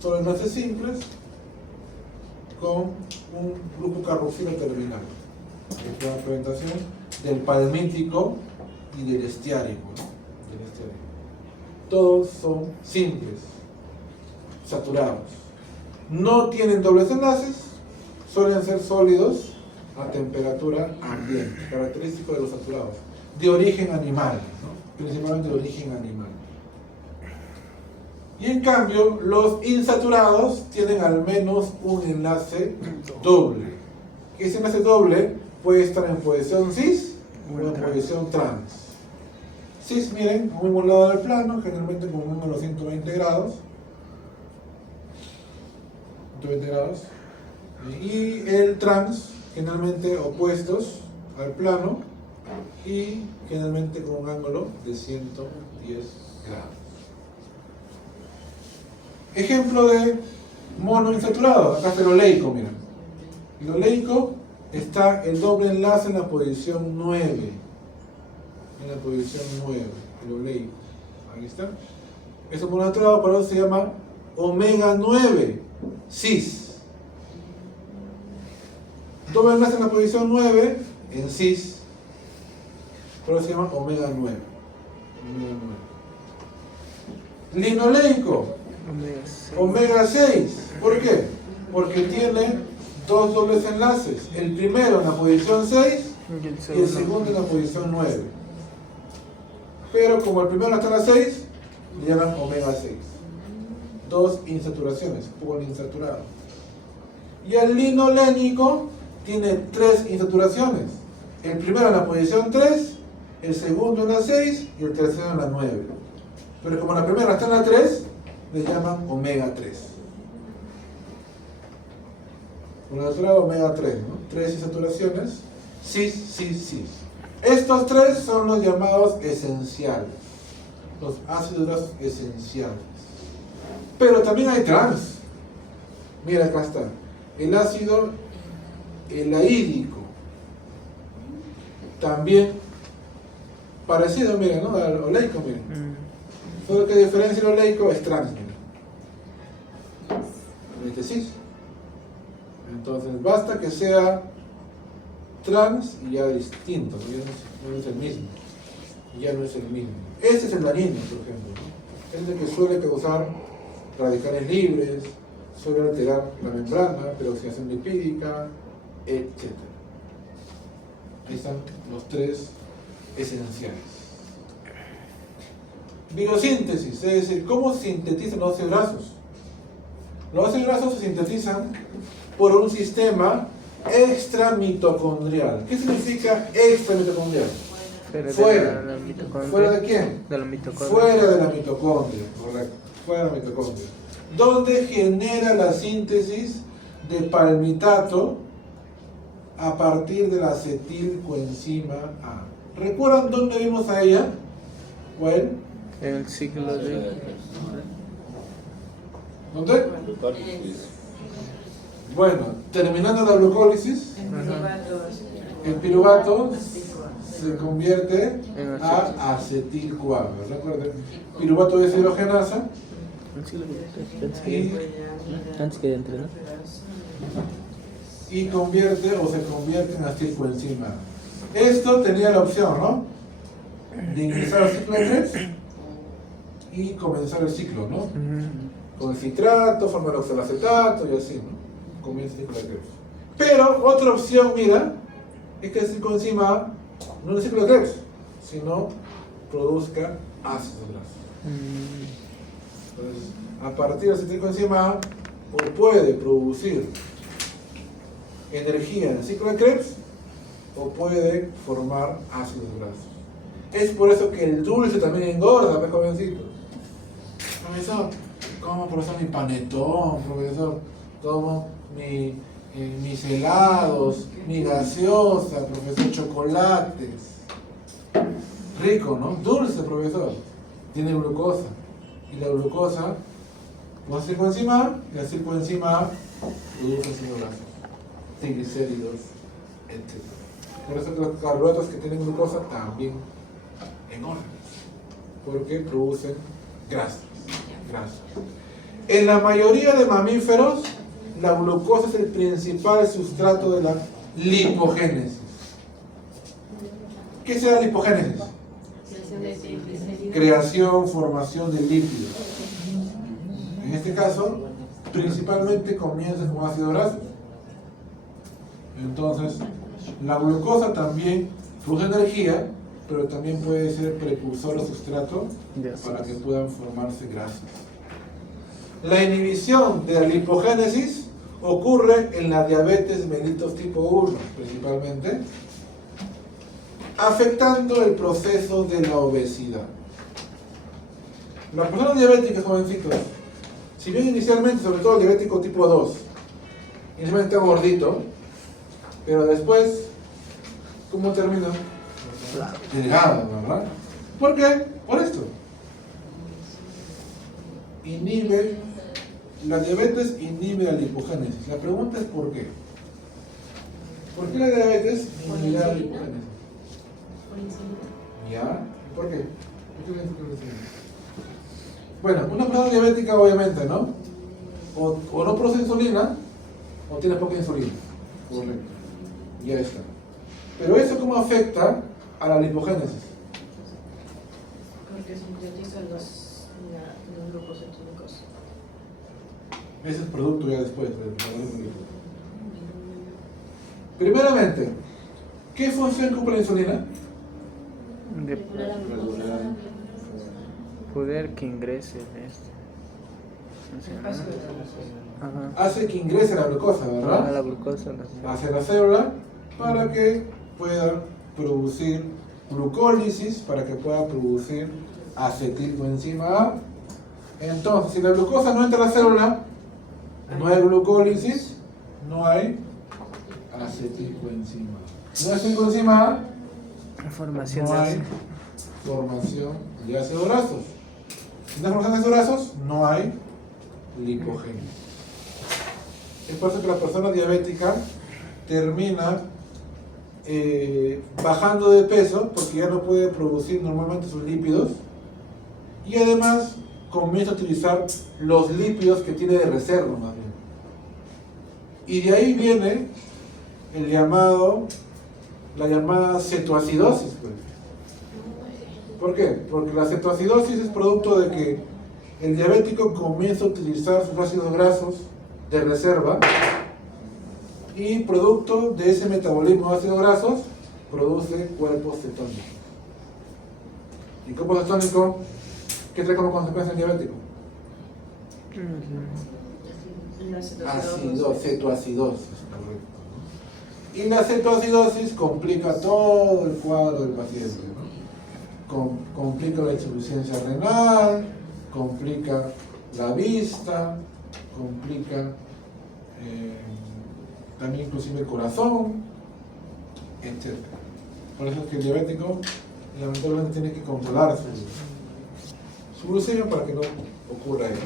Son enlaces simples con un grupo carboxilo terminal. Esta es la presentación del palmítico y del estiárico, ¿no? Del estiárico. Todos son simples, saturados. No tienen dobles enlaces, suelen ser sólidos a temperatura ambiente, característico de los saturados, de origen animal, ¿no? Principalmente de origen animal. Y en cambio, los insaturados tienen al menos un enlace doble. Ese enlace doble puede estar en posición cis o en posición trans. Cis, miren, a un mismo lado del plano, generalmente con un ángulo de 120 grados. 120 grados. Y el trans, generalmente opuestos al plano y generalmente con un ángulo de 110 grados. Ejemplo de monoinsaturado, acá está el oleico, miren. El oleico está el doble enlace en la posición 9. En la posición 9, el oleico. Ahí está. Ese monoinsaturado por eso se llama omega 9, cis. Doble enlace en la posición 9, en cis. Por eso se llama omega 9. Omega 9. Linoleico, omega 6. ¿Por qué? Porque tiene dos dobles enlaces. El primero en la posición 6 y el segundo en la posición 9. Pero como el primero está en la 6, le llaman omega 6. Dos insaturaciones, poliinsaturado. Y el linolénico tiene tres insaturaciones. El primero en la posición 3, el segundo en la 6 y el tercero en la 9. Pero como la primera está en la 3, le llaman omega 3. Monoinsaturado omega 3, ¿no? Tres insaturaciones, cis, cis, cis. Estos tres son los llamados esenciales, los ácidos grasos esenciales. Pero también hay trans. Mira, acá está. El ácido elaídico. También parecido, miren, ¿no? Al oleico, miren. Solo que diferencia el oleico es trans, miren. Este cis. Entonces basta que sea trans y ya distinto, ¿no? Ya no es el mismo. Ya no es el mismo. Ese es el dañino, por ejemplo, ¿no? Es el que suele causar radicales libres, suele alterar la membrana, peroxidación lipídica, etc. Ahí están los tres esenciales. Biosíntesis, es decir, ¿cómo se sintetizan los ácidos grasos? Los ácidos grasos se sintetizan por un sistema extramitocondrial. ¿Qué significa extramitocondrial? Fuera. de la mitocondria. ¿Fuera de quién? De la mitocondria. Fuera de la mitocondria, correcto. Fuera de la mitocondria. Donde genera la síntesis de palmitato a partir de la acetilcoenzima A. ¿Recuerdan dónde vimos a ella? Bueno, En el ciclo de... ¿dónde? Bueno, terminando la glucólisis, el piruvato se convierte a acetil-CoA. ¿Recuerden? Piruvato es hidrogenasa Antes que entre, ¿no? y convierte o se convierte en acetilcoenzima A. Esto tenía la opción, ¿no? De ingresar al ciclo de Krebs y comenzar el ciclo, ¿no? Con el citrato, formar el oxalacetato y así, ¿no? Comienza el ciclo de Krebs. Pero otra opción, mira, es que el acetilcoenzima A no es el ciclo de Krebs, sino produzca ácidos grasos. Entonces, a partir del acetilcoenzima A, o puede producir energía en el ciclo de Krebs o puede formar ácidos grasos. Es por eso que el dulce también engorda, pues, jovencitos. Profesor, como profesor mi panetón, profesor, tomo mis helados, mi gaseosa, profesor, chocolates. Rico, ¿no? Dulce, profesor. Tiene glucosa. Y la glucosa con acetilcoenzima A, y la acetilcoenzima A produce ácidos grasos, triglicéridos, etc. Por eso que los carbohidratos que tienen glucosa también engordan, porque producen grasas. En la mayoría de mamíferos, la glucosa es el principal sustrato de la lipogénesis. ¿Qué es la lipogénesis? Creación, formación de lípidos. En este caso, principalmente comienza con ácidos grasos. Entonces, la glucosa también produce energía, pero también puede ser precursor o sustrato para que puedan formarse grasas. La inhibición de la lipogénesis ocurre en la diabetes mellitus tipo 1, principalmente, afectando el proceso de la obesidad. Las personas diabéticas, jovencitos, si bien inicialmente, sobre todo el diabético tipo 2, inicialmente está gordito, pero después, ¿cómo termina? Delgado, ¿verdad? ¿Por qué? Por esto. La diabetes inhibe la lipogénesis. La pregunta es ¿por qué? ¿Por qué la diabetes inhibe la lipogénesis? ¿Ya? ¿Por qué? ¿Por qué la insulina? Bueno, una persona diabética obviamente, ¿no? O no produce insulina, o tiene poca insulina. Correcto. Ya está. Pero ¿eso cómo afecta a la lipogénesis? Porque sintetiza los grupos etílicos. Ese es producto ya después del metabolismo. Primeramente, ¿qué función cumple la insulina? De poder que ingrese Hace que ingrese la glucosa, ¿verdad? la glucosa Hacia la célula para que pueda producir glucólisis, para que pueda producir acetilcoenzima A. Entonces, si la glucosa no entra a la célula, no hay glucólisis, no hay acetilcoenzima A. No hay acetilcoenzima A, formación no de hay ácido. formación de ácidos grasos. Si no hay formación de ácidos grasos, no hay lipogénesis. Es por eso que la persona diabética termina bajando de peso porque ya no puede producir normalmente sus lípidos y además comienza a utilizar los lípidos que tiene de reserva más bien. Y de ahí viene la llamada cetoacidosis, pues. ¿Por qué? Porque la cetoacidosis es producto de que el diabético comienza a utilizar sus ácidos grasos de reserva y producto de ese metabolismo de ácidos grasos produce cuerpos cetónicos. ¿Y cuerpo cetónico qué trae como consecuencia el diabético? Cetoacidosis, correcto. Y la cetoacidosis complica todo el cuadro del paciente, ¿no? Complica la insuficiencia renal, complica la vista, complica también inclusive el corazón, etc. Por eso es que el diabético lamentablemente tiene que controlar su glucemia para que no ocurra eso.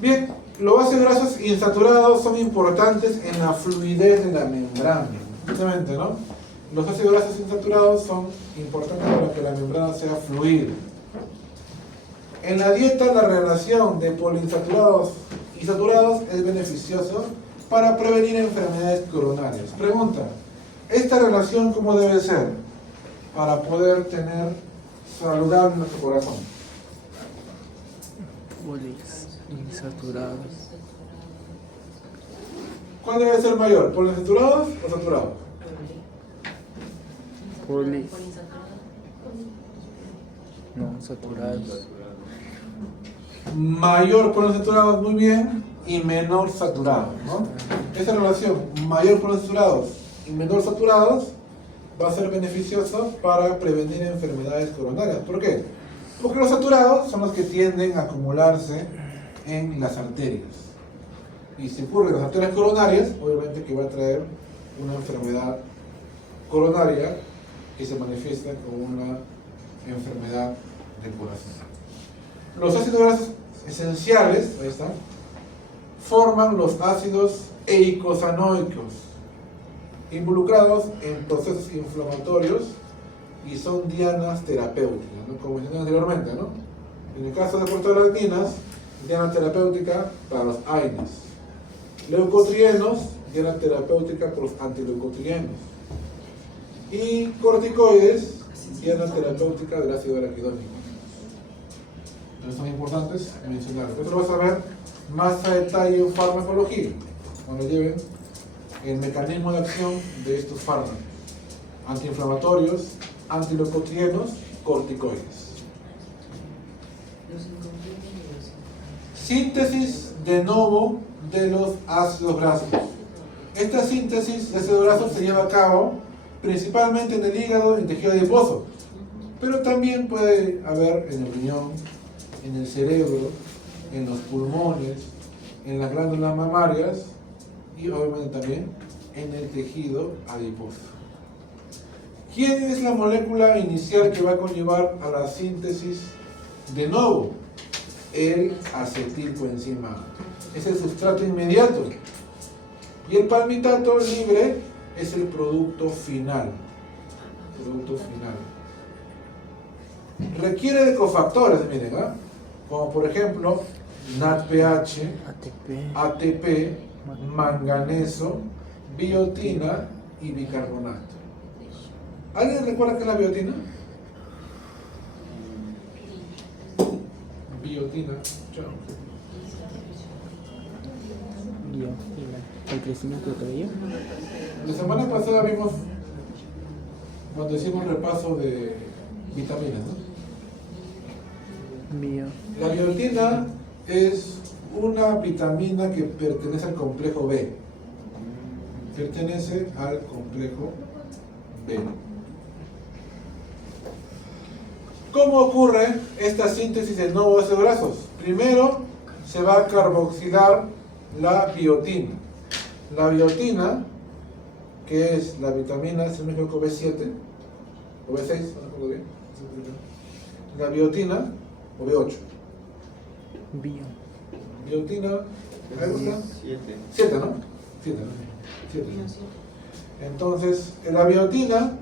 Bien, los ácidos grasos insaturados son importantes en la fluidez de la membrana, justamente, ¿no? Los ácidos grasos insaturados son importantes para que la membrana sea fluida. En la dieta, la relación de poliinsaturados y saturados es beneficioso para prevenir enfermedades coronarias. Pregunta, ¿esta relación cómo debe ser para poder tener saludable nuestro corazón? Insaturados. ¿Cuál debe ser mayor? ¿Poliinsaturados o saturados? No, saturados. Mayor poliinsaturados, muy bien, y menor saturados, ¿no? Esa relación, mayor poliinsaturados y menor saturados, va a ser beneficioso para prevenir enfermedades coronarias. ¿Por qué? Porque los saturados son los que tienden a acumularse en las arterias. Y si ocurre en las arterias coronarias, obviamente que va a traer una enfermedad coronaria que se manifiesta como una enfermedad del corazón. Los ácidos grasos esenciales, ahí están, forman los ácidos eicosanoicos, involucrados en procesos inflamatorios y son dianas terapéuticas, ¿no? Como mencioné anteriormente, ¿no? En el caso de prostaglandinas, diana terapéutica para los AINES. Leucotrienos, diana terapéutica por los antileucotrienos. Y corticoides, diana terapéutica del ácido araquidónico. Entonces son importantes mencionar. Esto lo vas a ver más a detalle en farmacología, cuando lleven el mecanismo de acción de estos fármacos: antiinflamatorios, antileucotrienos, corticoides. Síntesis de novo de los ácidos grasos. Esta síntesis de ácidos grasos se lleva a cabo principalmente en el hígado y en tejido adiposo, pero también puede haber en el riñón, en el cerebro, en los pulmones, en las glándulas mamarias y obviamente también en el tejido adiposo. ¿Quién es la molécula inicial que va a conllevar a la síntesis de novo? El acetilcoenzima A. Es el sustrato inmediato. Y el palmitato libre es el producto final. Requiere de cofactores, miren, ¿eh? Como por ejemplo NADPH, ATP, manganeso, biotina y bicarbonato. ¿Alguien recuerda qué es la biotina? Biotina. El crecimiento del cabello. La semana pasada vimos, cuando hicimos repaso de vitaminas, ¿no? La biotina es una vitamina que pertenece al complejo B. Pertenece al complejo B. ¿Cómo ocurre esta síntesis de nuevos ácidos grasos? Primero se va a carboxilar la biotina. La biotina, que es la vitamina, si no me equivoco, B7 o B6, no me acuerdo bien. La biotina, o B8. Biotina, ¿me gusta? 7, ¿no? 7. Entonces, la biotina,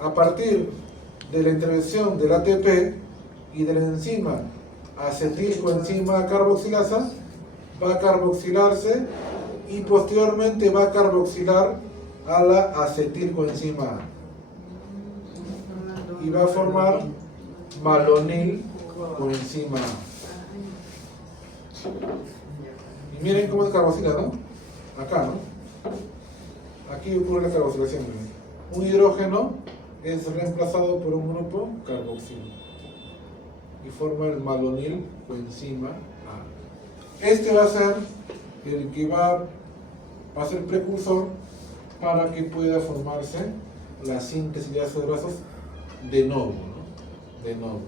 a partir de la intervención del ATP y de la enzima acetilcoenzima carboxilasa, va a carboxilarse y posteriormente va a carboxilar a la acetilcoenzima A y va a formar malonil coenzima A. Miren cómo es carboxila, ¿no? Acá, ¿no? Aquí ocurre la carboxilación. ¿No? Un hidrógeno es reemplazado por un grupo carboxilo y forma el malonil coenzima A. Este va a ser el que va a ser precursor para que pueda formarse la síntesis de ácidos grasos de novo, ¿no? De novo.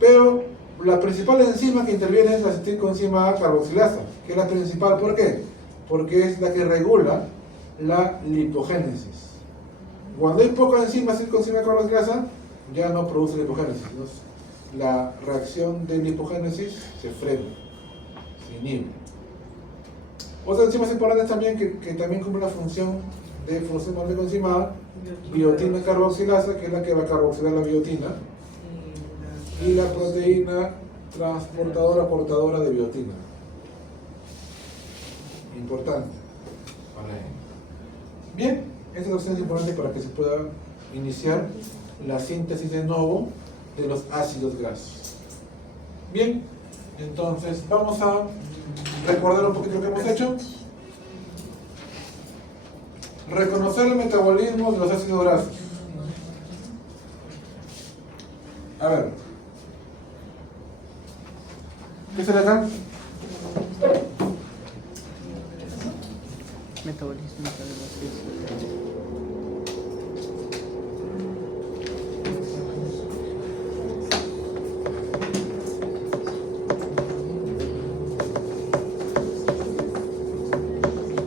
Pero la principal enzima que interviene es la acetilcoenzima A carboxilasa, que es la principal. ¿Por qué? Porque es la que regula la lipogénesis. Cuando hay poca enzima acetilcoenzima A carboxilasa, ya no produce lipogénesis, ¿no? La reacción de lipogénesis se frena, se inhibe. Otras enzimas importantes también que también cumplen la función de función de coenzima A, biotina carboxilasa, que es la que va a carboxilar la biotina, y la proteína transportadora portadora de biotina. Importante. Vale. Bien, esta opción es importante para que se pueda iniciar la síntesis de novo de los ácidos grasos. Bien, entonces vamos a recordar un poquito lo que hemos hecho. Reconocer el metabolismo de los ácidos grasos. A ver, ¿qué sale acá? Metabolismo de los ácidos.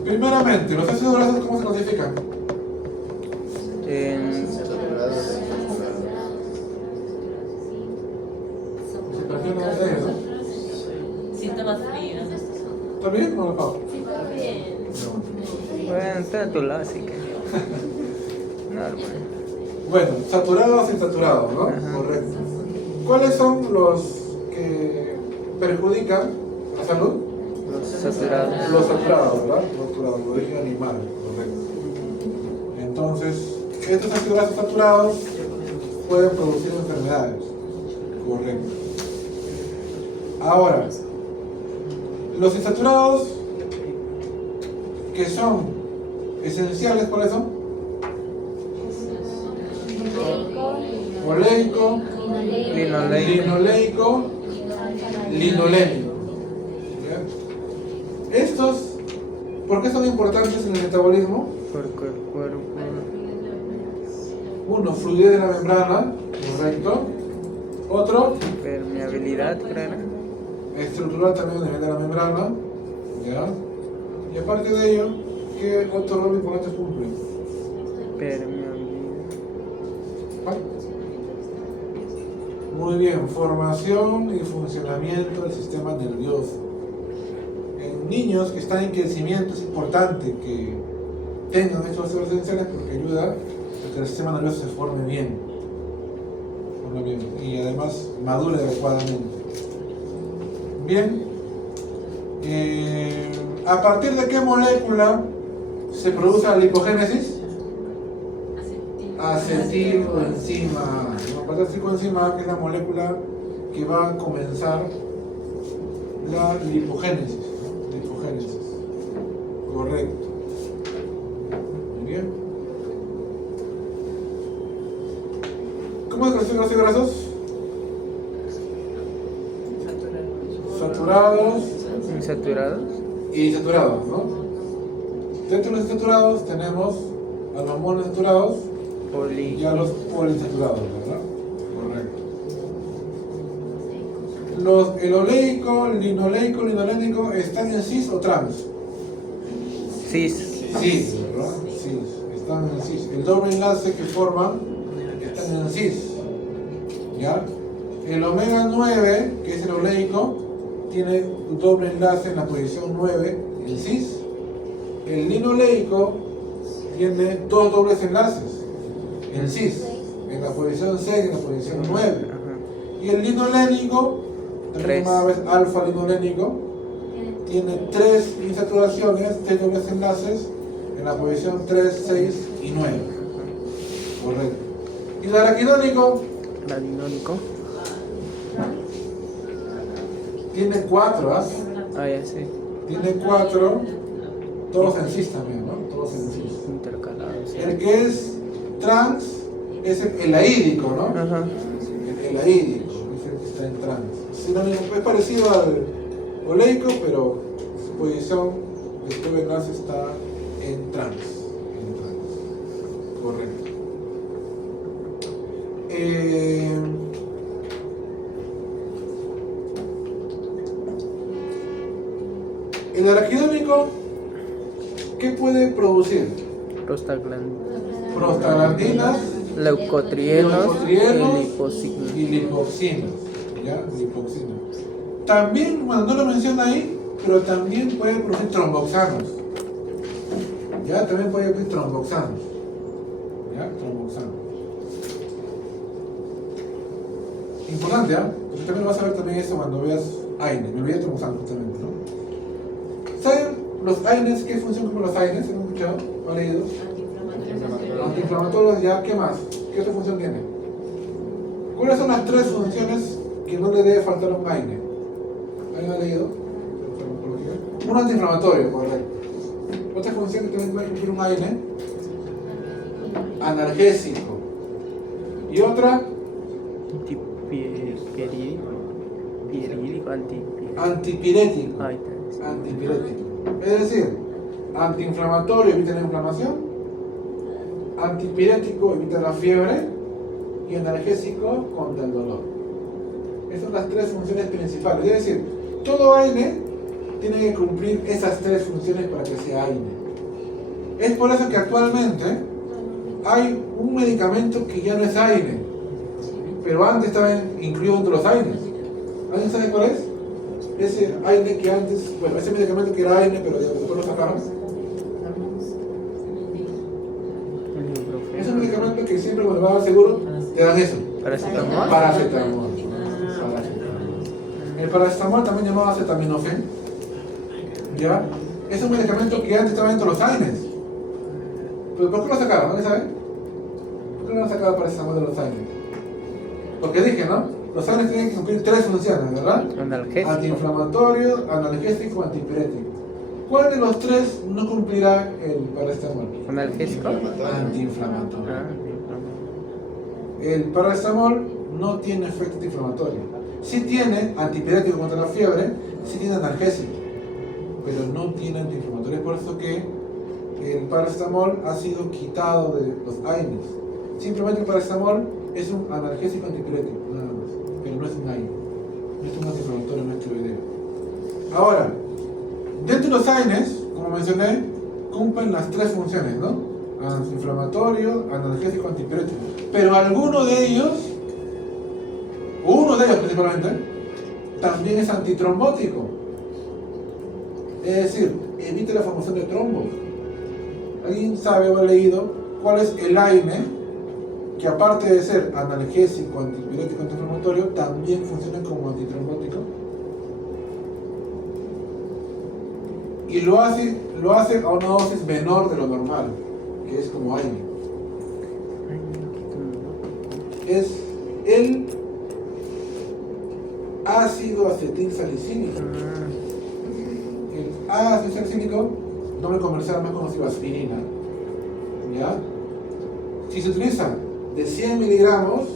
Primeramente, los ácidos grasos, ¿cómo se clasifican? Saturados. Se clasifican en ellos, ¿no? Síntomas fríos. ¿Está bien o no, Pau? Sí, está bien. Bueno, está a tu lado, así que. Normal. Bueno, saturados e insaturados, ¿no? Ajá. Correcto. ¿Cuáles son los que perjudican la salud? Los saturados. Los saturados, ¿verdad? Los saturados, de origen animal, correcto. Entonces, estos ácidos grasos saturados pueden producir enfermedades, correcto. Ahora, los insaturados que son esenciales, ¿cuáles son? Oleico, Linoleico. linoleico, linolénico. ¿Ya? Estos, ¿por qué son importantes en el metabolismo? Porque el cuerpo. Uno, fluidez de la membrana, correcto. Otro, Permeabilidad, creo. estructural también a nivel de la membrana. ¿Ya? Y aparte de ello, ¿qué otro rol importante cumple? Permeabilidad. ¿Vale? Muy bien, formación y funcionamiento del sistema nervioso. En niños que están en crecimiento es importante que tengan estos ácidos esenciales porque ayuda a que el sistema nervioso se forme bien. Y además madure adecuadamente. Bien. ¿A partir de qué molécula se produce la lipogénesis? Acetilcoenzima. A partir de acetilcoenzima, que es la molécula que va a comenzar la lipogénesis, ¿no? Lipogénesis. Correcto. Muy bien. ¿Cómo se clasifican los ácidos grasos? Saturados Insaturados. y saturados, ¿no? Dentro de los saturados tenemos a los monosaturados y a los poliinsaturados, ¿verdad? Correcto. El oleico, linoleico, linolénico, ¿están en cis o trans? Cis. Cis, ¿verdad? Cis, están en cis. El doble enlace que forman están en cis. ¿Ya? El omega 9, que es el oleico, tiene un doble enlace en la posición 9 en cis. El linoleico tiene dos dobles enlaces en cis, en la posición 6 y en la posición 9. Ajá. Y el linolénico, también 3. llamada vez alfa linolénico, tiene tres insaturaciones, tres dobles enlaces en la posición 3, 6 y 9. Correcto. Y el araquidónico Ladinónico. tiene 4, ¿ah? Ah, ya sí. Tiene 4, todos en cis también, ¿no? Todos en cis. Intercalados. El que es trans es el aídico, ¿no? Ajá. El aídico, es el que está en trans. Sinónimo, es parecido al oleico, pero su posición después de enlace está en trans. En trans. Correcto. El arquidónico, ¿qué puede producir? Prostaglandinas, Leucotrienos y leucotrienos lipocinas. y lipoxinas. ¿Ya? Lipoxinas. También, bueno, no lo menciona ahí, pero también puede producir tromboxanos. ¿Ya? También puede producir tromboxanos. ¿Ya? Tromboxanos. Importante, ¿ah? Porque también vas a ver también eso cuando veas AINE. Me olvidé de tromboxanos justamente, ¿no? ¿Saben los AINES? ¿Qué función cumplen los AINES? ¿Han escuchado? ¿Han leído? Antiinflamatorios, ya, ¿qué más? ¿Qué otra función tiene? ¿Cuáles son las 3 funciones que no le debe faltar a un AINE? ¿Alguien ha leído? Un antiinflamatorio, correcto. Otra función que también puede cumplir un AINE, analgésico. Y otra, antipirético. Ahí está. Antipirético. Es decir, antiinflamatorio evita la inflamación, antipirético evita la fiebre y analgésico contra el dolor. Esas son las 3 funciones principales. Es decir, todo AINE tiene que cumplir esas 3 funciones para que sea AINE. Es por eso que actualmente hay un medicamento que ya no es AINE, pero antes estaba incluido entre los AINES. ¿Alguien sabe cuál es? Ese AINE que antes, bueno, ese medicamento que era AINE, pero después lo sacaron. Es un medicamento que siempre cuando vas al seguro te dan eso. ¿Paracetamol? Paracetamol. El paracetamol, también llamado acetaminofén, ¿ya? Es un medicamento que antes estaba dentro de los AINES. ¿Pero por qué lo sacaron? ¿Alguien sabe? ¿Por qué no lo sacaron el paracetamol de los AINES? Porque dije, ¿no? Los AINES tienen que cumplir 3 funciones, ¿verdad? Analgésico. Antiinflamatorio, analgésico, antipirético. ¿Cuál de los 3 no cumplirá el paracetamol? Analgésico. Antiinflamatorio. Ah, El paracetamol no tiene efecto antiinflamatorio. Sí tiene antipirético contra la fiebre, sí tiene analgésico, pero no tiene antiinflamatorio. Es por eso que el paracetamol ha sido quitado de los AINES. Simplemente el paracetamol es un analgésico antipirético, nada más, pero no es un AINE, no es un antiinflamatorio en este video. Ahora, dentro de los AINES, como mencioné, cumplen las 3 funciones, ¿no? Antiinflamatorio, analgésico, antipirético. Pero alguno de ellos, uno de ellos principalmente, también es antitrombótico. Es decir, evita la formación de trombos. ¿Alguien sabe o ha leído cuál es el AINE que aparte de ser analgésico, antipirético, antiinflamatorio, también funciona como antitrombótico? Y lo hace a una dosis menor de lo normal, que es como AINE. Es el ácido acetilsalicílico. El ácido acetilsalicílico, nombre comercial más conocido, aspirina. ¿Ya? Si se utiliza de 100 miligramos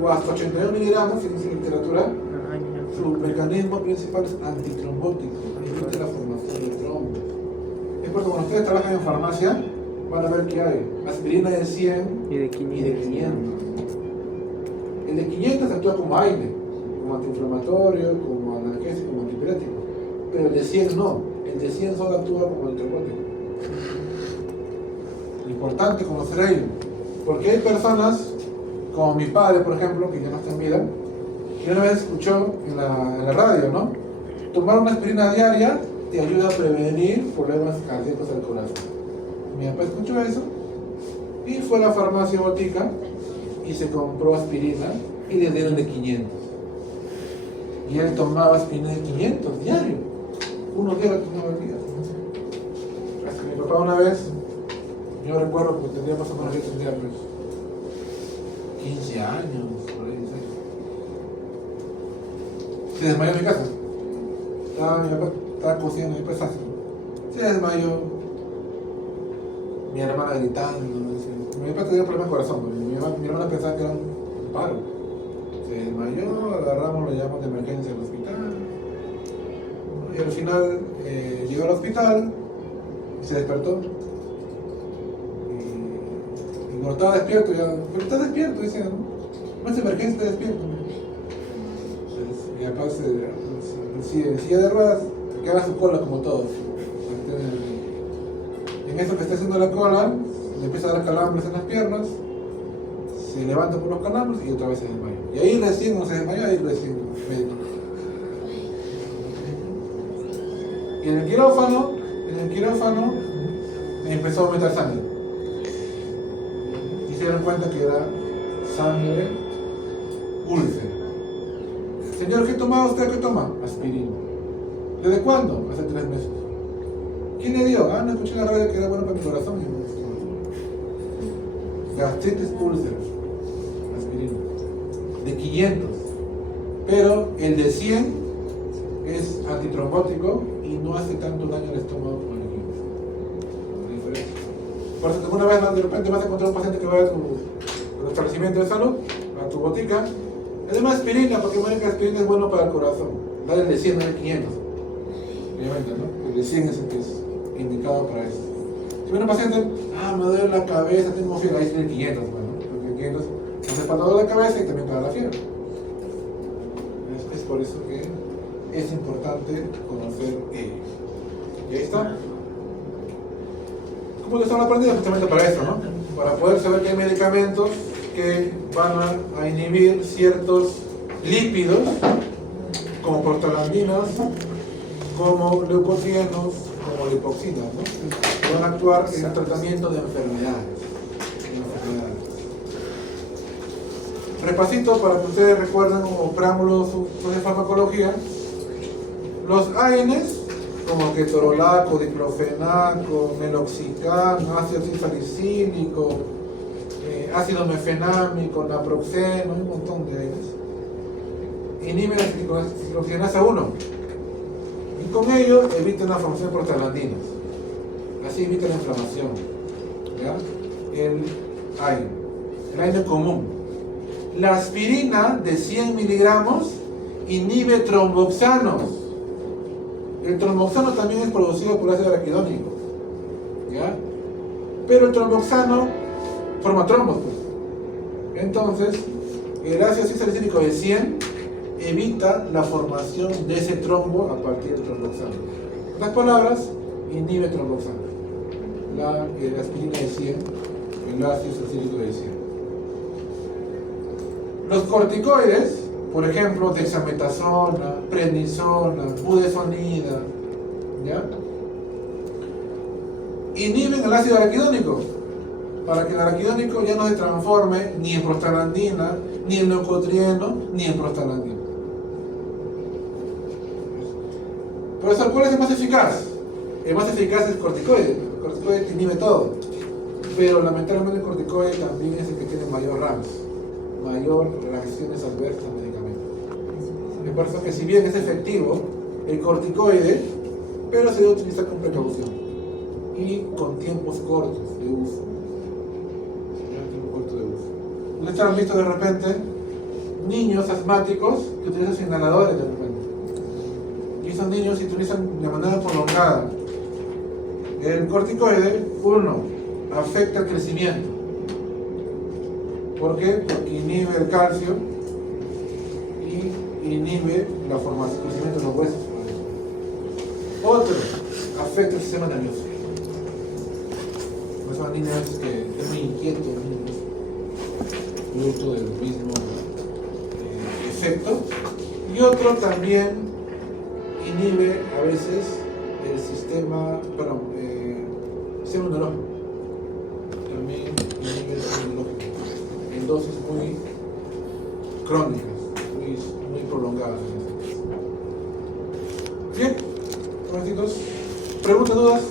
o hasta 81 miligramos, en esa literatura, su mecanismo principal es antitrombótico, evita la formación de trombos. Es porque cuando ustedes trabajan en farmacia, van a ver que hay aspirina de 100 y de y 500. de 500. El de 500 actúa como AINE, como antiinflamatorio, como analgésico, como antipirético. Pero el de 100 no. El de 100 solo actúa como antitrombótico. Importante conocer ello. Porque hay personas, como mi padre, por ejemplo, que ya no está en vida, que una vez escuchó en la radio, ¿no? Tomar una aspirina diaria te ayuda a prevenir problemas cardíacos del corazón. Mi papá escuchó eso y fue a la farmacia botica y se compró aspirina y le dieron de 500. Y él tomaba aspirina de 500 diario. Unos días la tomaba al día. Hasta que mi papá una vez, yo recuerdo que tendría más o menos, yo tendría pues 15 años, por ahí, ¿sí? Se desmayó en mi casa. Estaba mi papá estaba cociendo y pues así. Se desmayó. Mi hermana gritando. ¿No? Mi papá tenía problemas de corazón. Mi hermana pensaba que era un paro. Se desmayó, agarramos, lo llevamos de emergencia al hospital. Y al final llegó al hospital y se despertó. Y cuando estaba despierto, ya, pero está despierto, dice, no es emergencia, está despierto. Entonces, mi papá en silla de ruedas, que haga su cola como todos. En eso que está haciendo la cola, le empieza a dar calambres en las piernas, se levanta por los calambres y otra vez se desmaya. Y ahí recién no se desmayó, ahí recién médico. Y en el quirófano empezó a vomitar sangre. Y se dieron cuenta que era sangre úlcera. Señor, ¿qué toma usted? ¿Qué toma? Aspirina. ¿Desde cuándo? Hace 3 meses. ¿Quién le dio? No escuché en la radio que era bueno para mi corazón. Gastritis úlcera. Aspirina. De 500. Pero el de 100 es antitrombótico y no hace tanto daño al estómago como el de 500. La diferencia. Por eso, una vez de repente vas a encontrar un paciente que vaya a tu establecimiento de salud, a tu botica, además aspirina, porque bueno, que la aspirina es bueno para el corazón. Dale el de 100, no el de 500. Obviamente, ¿no? El de 100 es el que es indicado para eso. Si viene un paciente, me duele la cabeza, tengo fiebre, ahí es el 500, bueno, porque el 500 hace para dolor la cabeza y también para la fiebre. Es por eso que es importante conocer ello. Y ahí está. ¿Cómo lo estamos aprendiendo? Justamente para eso, ¿no? Para poder saber que hay medicamentos que van a inhibir ciertos lípidos, como prostaglandinas, como leucotrienos, como lipoxinas, ¿no? Que van a actuar en el tratamiento de enfermedades. Repasito para que ustedes recuerden como preámbulo de farmacología. Los ANs, como ketorolaco, diclofenaco, meloxicam, ácido cisalicílico, ácido mefenámico, naproxeno, un montón de ANs, inhiben la ciclooxigenasa 1 y con ello evitan la formación de prostaglandinas. Así evita la inflamación. ¿Ya? El AINE común. La aspirina de 100 miligramos inhibe tromboxanos. El tromboxano también es producido por ácido araquidónico. ¿Ya? Pero el tromboxano forma trombos, pues. Entonces, el ácido cisalicílico de 100 evita la formación de ese trombo a partir del tromboxano. En otras palabras, inhibe tromboxano. La aspirina de 100, el ácido cisalicílico de 100. Los corticoides, por ejemplo, dexametasona, prednisona, budesonida, ¿ya? Inhiben el ácido araquidónico, para que el araquidónico ya no se transforme ni en prostaglandina, ni en leucotrieno, ni en prostaglandina. Por eso, ¿cuál es el más eficaz? El más eficaz es el corticoide. El corticoide te inhibe todo, pero lamentablemente el corticoide también es el que tiene mayor RAMS, mayor reacciones adversas al medicamento. Es por eso que si bien es efectivo el corticoide, pero se debe utilizar con precaución y con tiempos cortos de uso. Ustedes han visto de repente niños asmáticos que utilizan sus inhaladores de repente. Y esos niños se utilizan de manera prolongada. El corticoide, afecta el crecimiento. ¿Por qué? Porque inhibe el calcio y inhibe la formación, el crecimiento de los huesos. Otro, afecta el sistema nervioso. Por eso los niños que es muy inquieto, producto del mismo efecto. Y otro también inhibe a veces el sistema inmunológico. También inhibe el sistema inmunológico en dosis muy crónicas, muy prolongadas. Bien, jovencitos, ¿preguntas, dudas?